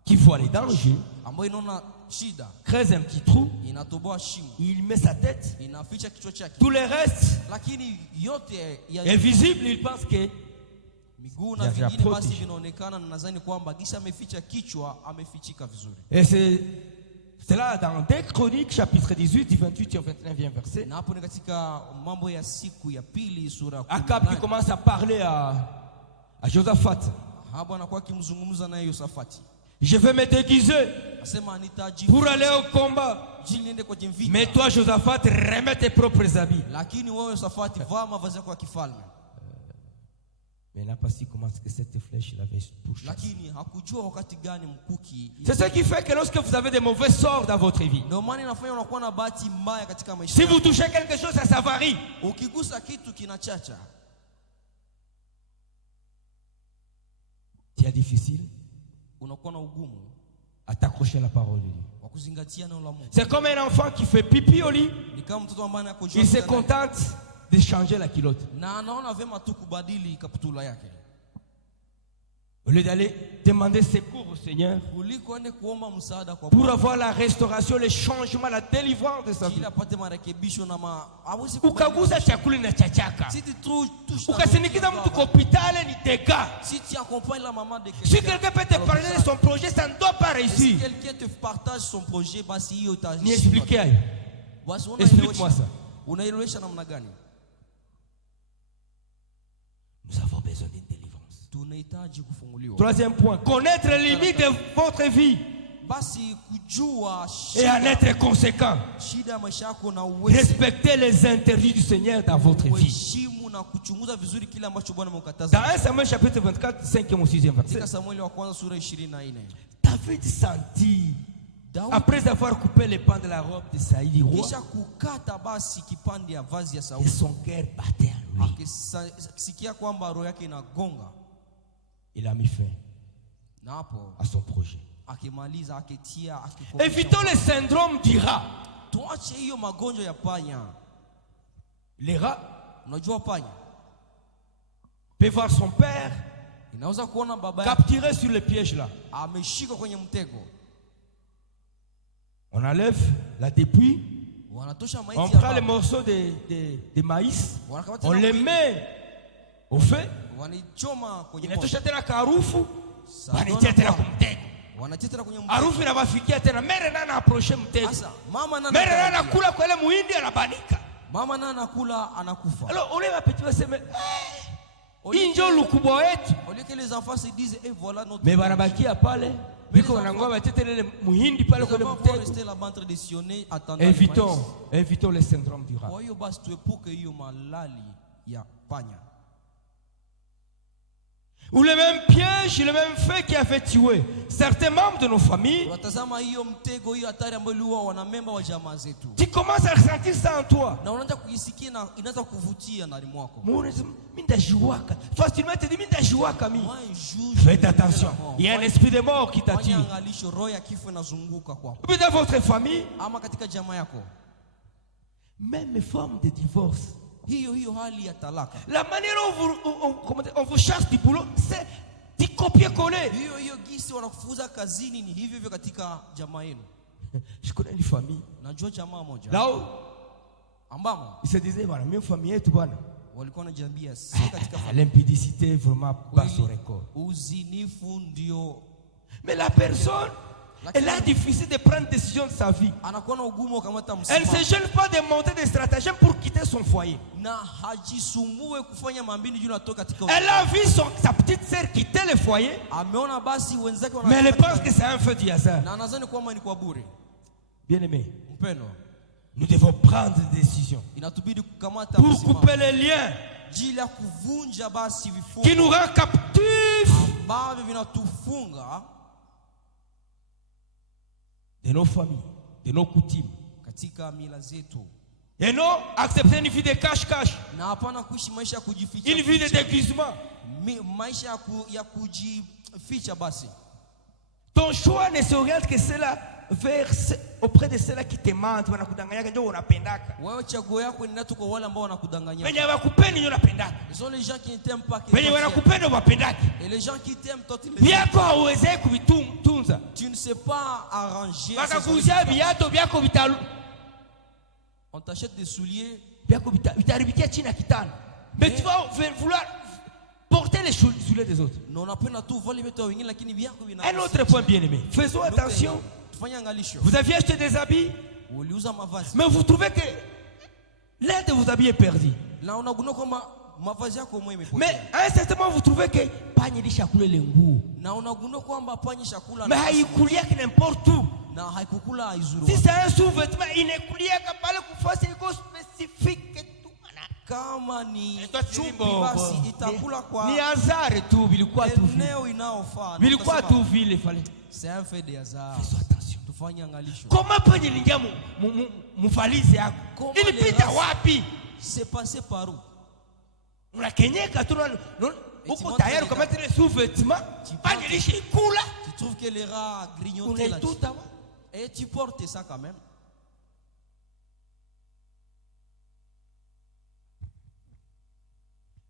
qui voit les dangers, ambayo inaona shida, creuse un petit trou, inatoboa shimo, il met sa tête, inaficha kichwa chake, tout le reste lakini yote est ya visible, il pense que miguu na Ya vingine basi protege. vinaonekana, na nadhani kwamba gisa ameficha kichwa, amefichika vizuri. et c'est là dans 2 Chroniques chapitre 18 du 28 au 21e verset, Na hapo ni katika Mambo ya Siku ya Pili sura ya Akab qui 18. commence à parler à Josaphat. Hapo anakuwa akimzungumza naye Yosafati, Je vais me déguiser anasema nitaji pour aller au combat. jili niende kwenye vita, Mais toi, Josaphat, remets tes propres habits. lakini wewe Yosafati vaa mavazi yako ya kifalme. Mais il n'a pas su comment que cette flèche l'avait touché. Lakini hakujua wakati gani mkuki. C'est ce qui fait que lorsque vous avez des mauvais sorts dans votre vie, Ndio maana inafanya unakuwa na bahati mbaya katika maisha si yako. vous touchez quelque chose, ça s'avarie. Ukigusa kitu kinachacha, C'est difficile unakuwa na ugumu à t'accrocher à la parole de Dieu. wa kuzingatia neno la Mungu. C'est comme un enfant qui fait pipi au lit, Ni kama mtoto ambaye anakojua il se kitandani, contente de changer la culotte. na anaona vema tu kubadili kaputula yake Au lieu d'aller demander secours au Seigneur kuliko ende kuomba msaada kwa pour Bwana avoir la restauration, le changement, la délivrance de sa vie. ili apate marekebisho na hawezi Ukaguza chakula na chachaka, si tu ukasinikiza mtu kwa hospitali, ni dégâts. si tu accompagnes la maman de Si quelqu'un peut te parler de son projet, ça ne doit pas si réussir. quelqu'un te partage son projet basi hiyo Ni expliquer ailleurs. basi Explique-moi ça. unaelewesha namna gani? Nous avons besoin d'une délivrance. Tunahitaji kufunguliwa. Troisième point, connaître les limites de votre vie Basi kujua et en être conséquent. shida ya maisha yako na uweze Respectez les interdits du Seigneur dans votre vie. kuheshimu na kuchunguza vizuri kile ambacho Bwana Dans amekataza. 1 Samuel chapitre 24, 5e au 6e verset, Katika Samueli wa kwanza sura 24. David sentit, Daudi après avoir coupé les pans de la robe de Saïd, du roi, kisha kukata basi kipande ya vazi ya et Sauli, son cœur battait en lui. akisikia kwamba roho yake inagonga, Il a mis fin na hapo à son projet. akimaliza akitia akikomesha. Évitons le syndrome du rat. Tuache hiyo magonjwa ya panya. Le rat Unajua panya peut voir son père inaweza kuona baba yake capturé sur le piège là. ameshika kwenye mtego, On enlève la dépouille, wanatosha on maiti ya prend les baba, morceaux de maïs, wanakamata on na les mwili, met au feu, wanaichoma kwenye moto, inatosha tena karufu, Sadona wanatia tena kwa- kumtego. wanatia tena kwenye mtego. Harufu inawafikia tena, mere nana approche mtego, Sasa mama nana mere nana anakaribia. anakula kwa ile muhindi anabanika. Mama nana anakula anakufa. Alors ule wapeti waseme hii ndio lukubwa wetu, Au lieu que les enfants se disent et voilà notre mais wanabakia pale biko wanangoa watie ile muhindi pale kwa ile vont mtego. rester là-bas en train de sillonner attendant le Évitons, maïs. évitons le syndrome du rat. Kwa hiyo basi tuepuke hiyo malali ya panya. Ou le même piège, le même fait qui a fait tuer certains membres de nos familles. Tunatazama hiyo mtego, hiyo hatari ambayo iliua wanamemba wa jamaa zetu. Tu commences à ressentir ça en toi. Na unaanza kujisikia na inaanza kuvutia ndani mwako. Facilement, tu te dis, mi. Moi, juge. Faites attention. Il y a un esprit de mort qui Fanya t'attire. angalisho, roho ya kifo inazunguka kwako. Ou bien dans votre famille, Ama katika jamaa yako. même forme de divorce. Hiyo hali ya talaka. La manière on vous chasse du boulot, c'est du copier-coller. Hiyo gisi wanakufuza kazini ni hivyo hivyo katika jamaa yenu. Je connais une famille. Najua jamaa moja. Là où Ambamo ils se disaient, voilà, même famille est tout bonne. walikuwa wanajiambia si katika familia. L'impudicité vraiment bat son record. Uzinifu ndio Mais la personne, elle a difficile de prendre décision de sa vie. anakuwa na ugumu wa kamata Elle ne se msimamo. gêne pas de monter des stratagèmes pour quitter son foyer. Na hajisumbue kufanya mambini juu natoka katika Elle a vu sa petite sœur quitter le foyer, ameona basi wenzake mais elle wanatoka pense que c'est un feu du hasard. na anadhani kwamba ni kwa bure. Bien aimé, Mpendo, nous devons prendre des décisions inatubidi kukamata pour msimamo couper les liens jili ya kuvunja basi qui vifungo nous rendent captifs ambavyo vinatufunga de nos familles, de nos coutumes. katika mila zetu, Et non accepter une vie de cache-cache, na hapana kuishi maisha ya kujificha, une vie de déguisement. maisha ya kujificha. Basi Ton choix ne s'oriente que cela vers auprès de ceux-là qui te mentent, wanakudanganya ndio unapendaka. wewe chaguo yako ni natu kwa wale ambao wanakudanganya. Wenye wakupendi ndio unapendaka. Ce sont les gens qui ne t'aiment pas, Wenye wanakupenda wapendaka. et les gens qui t'aiment toi tu les Vyako hauwezi kuvitunza. tu ne sais pas arranger. Wakakuzia viatu vyako vitalu. On t'achète des souliers, Vyako vitaribikia chini ya kitanda. Mais tu vas vouloir porter les souliers des autres. na unapenda tu vale vitu vingine, lakini vyako vina. Un autre point bien aimé. Faisons attention. Tufanye angalisho. Vous aviez acheté des habits, Uliuza mavazi, mais vous trouvez que l'un de vos habits est perdu. na unagundua kwamba mavazi yako mwenyewe imepotea. Mais à un certain moment, vous trouvez que panye lishakula ile nguo. Na unagundua kwamba panye chakula Mais haikulia que n'importe où. na haikukula haizuru. Si c'est un sous-vêtement, il ne kulia que par le kufasi iko spécifique que tout. Kama ni Toi, tu dis, chupi bon, basi bon. itakula kwa Ni hasard tu, vilikuwa tu vile. eneo inaofaa. Vilikuwa tu vile fallait. C'est un fait de hasard. Fais attention. Tufanye angalisho. Comment panye lingia mufalize yako? Comment Ilipita les wapi? C'est passé par où? Unakenyeka tu uko tayari kukamata ile sous-vêtement, panye lishikula. Tu trouves que les rats a grignoté là Unaituta wa. et tu portes ça quand même.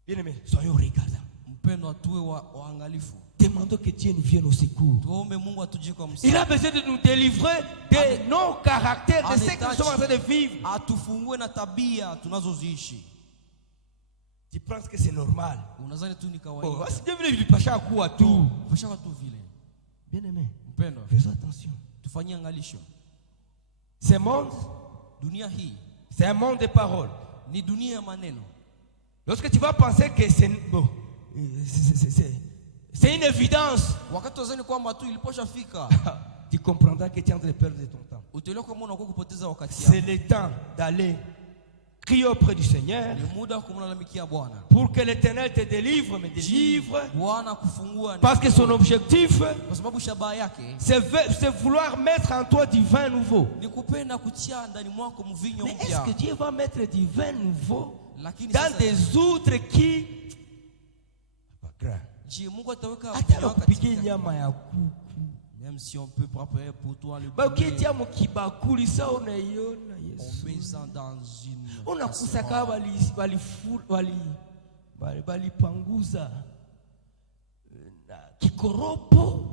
Bien-aimé, soyons regardants. Mpendwa, tuwe waangalifu. Demandons que Dieu nous vienne au secours. Tuombe Mungu atujie kwa Il msaada. a besoin de nous délivrer de nos caractères, de ce que nous sommes en train de vivre. Atufungue na tabia tunazoziishi. Tu penses que c'est normal? Unadhani tu ni Oh, kawaida? si Dieu voulait lui passer à quoi tout. Fasha tu vile. Bien-aimé, Mpendwa, faisons attention. tufanyie angalisho. Ce monde, Dunia hii c'est un monde de paroles. ni dunia ya maneno. Lorsque tu vas penser que c'est bon, c'est une évidence, Wakati wazani kwamba tu iliposha fika, tu comprendras que tu es en train de perdre ton temps. utaelewa kwamba unakuwa kupoteza wakati C'est yako. le temps d'aller crier auprès du Seigneur Ni muda wa kumlalamikia Bwana. pour que l'Éternel te délivre, me délivre. Bwana kufungua ni Parce que son objectif, kwa sababu shabaha yake c'est vouloir mettre en toi du vin nouveau. ni kupenda kutia ndani mwako mvinyo Mais est-ce mpya. que Dieu va mettre du vin nouveau Lakini dans sasa des outres qui pas grave. je Mungu ataweka Hata vino nakupigia katika- nyama ya kuku. même si on peut préparer pour toi le Ba poulet, ukitia mukibakuli sa unaiona on Yesu. met ça dans une Unakusa kama walipanguza na kikoropo.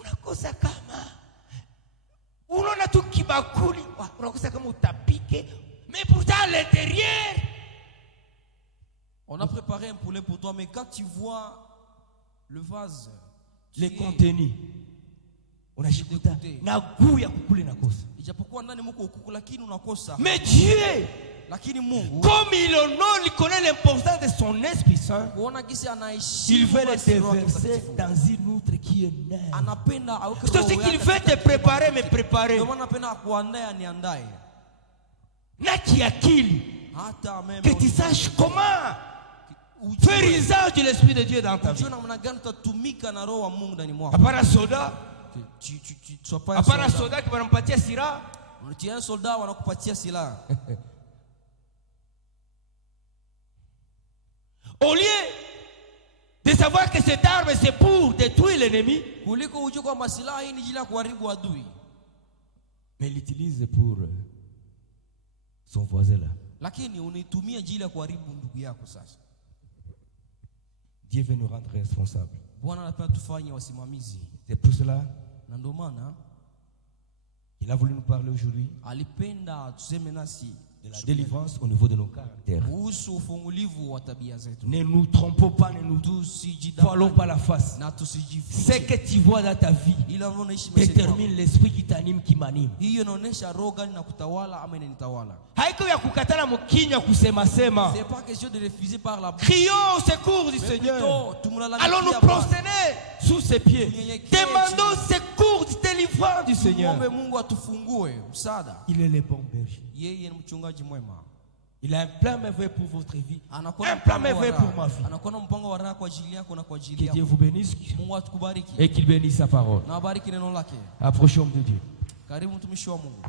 Unakosa kama unaona tu kibakuli, unakosa kama utapike, mais pourtant à l'intérieur On a préparé un poulet pour toi, mais quand tu vois le vase, les contenus unashikuta na guu ya kukuli nakosa. ijapokuwa ndani mko kuku lakini unakosa. Mais Dieu, Lakini Mungu comme il honore, il connaît l'importance de son Esprit Saint, kuona gisi il anaishi veut le déverser dans une outre qui est neuve. anapenda aweke C'est aussi qu'il veut te préparer, me préparer. Ndio maana anapenda kuandaa niandae. Na kiakili, Hata meme que tu saches comment faire usage de l'Esprit de Dieu dans ta vie. ujue namna gani utatumika na roho wa Mungu ndani mwako. Hapana soda, Tu sois pas un hapana soldat. soda qui wanampatia sira. Unatia soldat wanakupatia silaha. Au lieu de savoir que cette arme c'est pour détruire l'ennemi, Kuliko ujue kwamba silaha hii ni ajili ya kuharibu adui. mais il l'utilise pour son voisin là. Lakini unaitumia ajili ya kuharibu ndugu yako sasa. Dieu veut nous rendre responsables. Bwana anapenda tufanye wasimamizi. C'est pour cela Na ndio maana qu'il a voulu nous parler aujourd'hui alipenda tuseme nasi de la délivrance au niveau de nos caractères. kuhusu ufungulivu wa tabia zetu. Ne nous trompons pas, ne nous voilons pas la face. Na Ce tusijifiche. que tu vois dans ta vie Ila unaishi maisha yako. détermine l'esprit qui t'anime, qui m'anime. Hiyo inaonyesha roho gani na kutawala ama inanitawala. Haiko ya kukatala mkinya kusema sema. C'est pas question de refuser par la bouche. Crions au secours du Mais Seigneur. plutôt, tumlalamikia Allons nous Bwana. prosterner sous ses pieds. Demandons secours du délivrant du Seigneur. Muombe Mungu atufungue msaada. Il est le bon berger. Yeye ni mchungaji mwema. Il a un plan merveilleux pour votre vie. Anakuwa na Un plan mpango wa merveilleux raha. pour ma vie. Anakuwa na mpango wa raha kwa ajili yako na kwa ajili Que Dieu yako. vous bénisse Mungu atukubariki. et qu'il bénisse sa parole. Na abariki neno lake. Approchons de Dieu. Karibu mtumishi wa Mungu.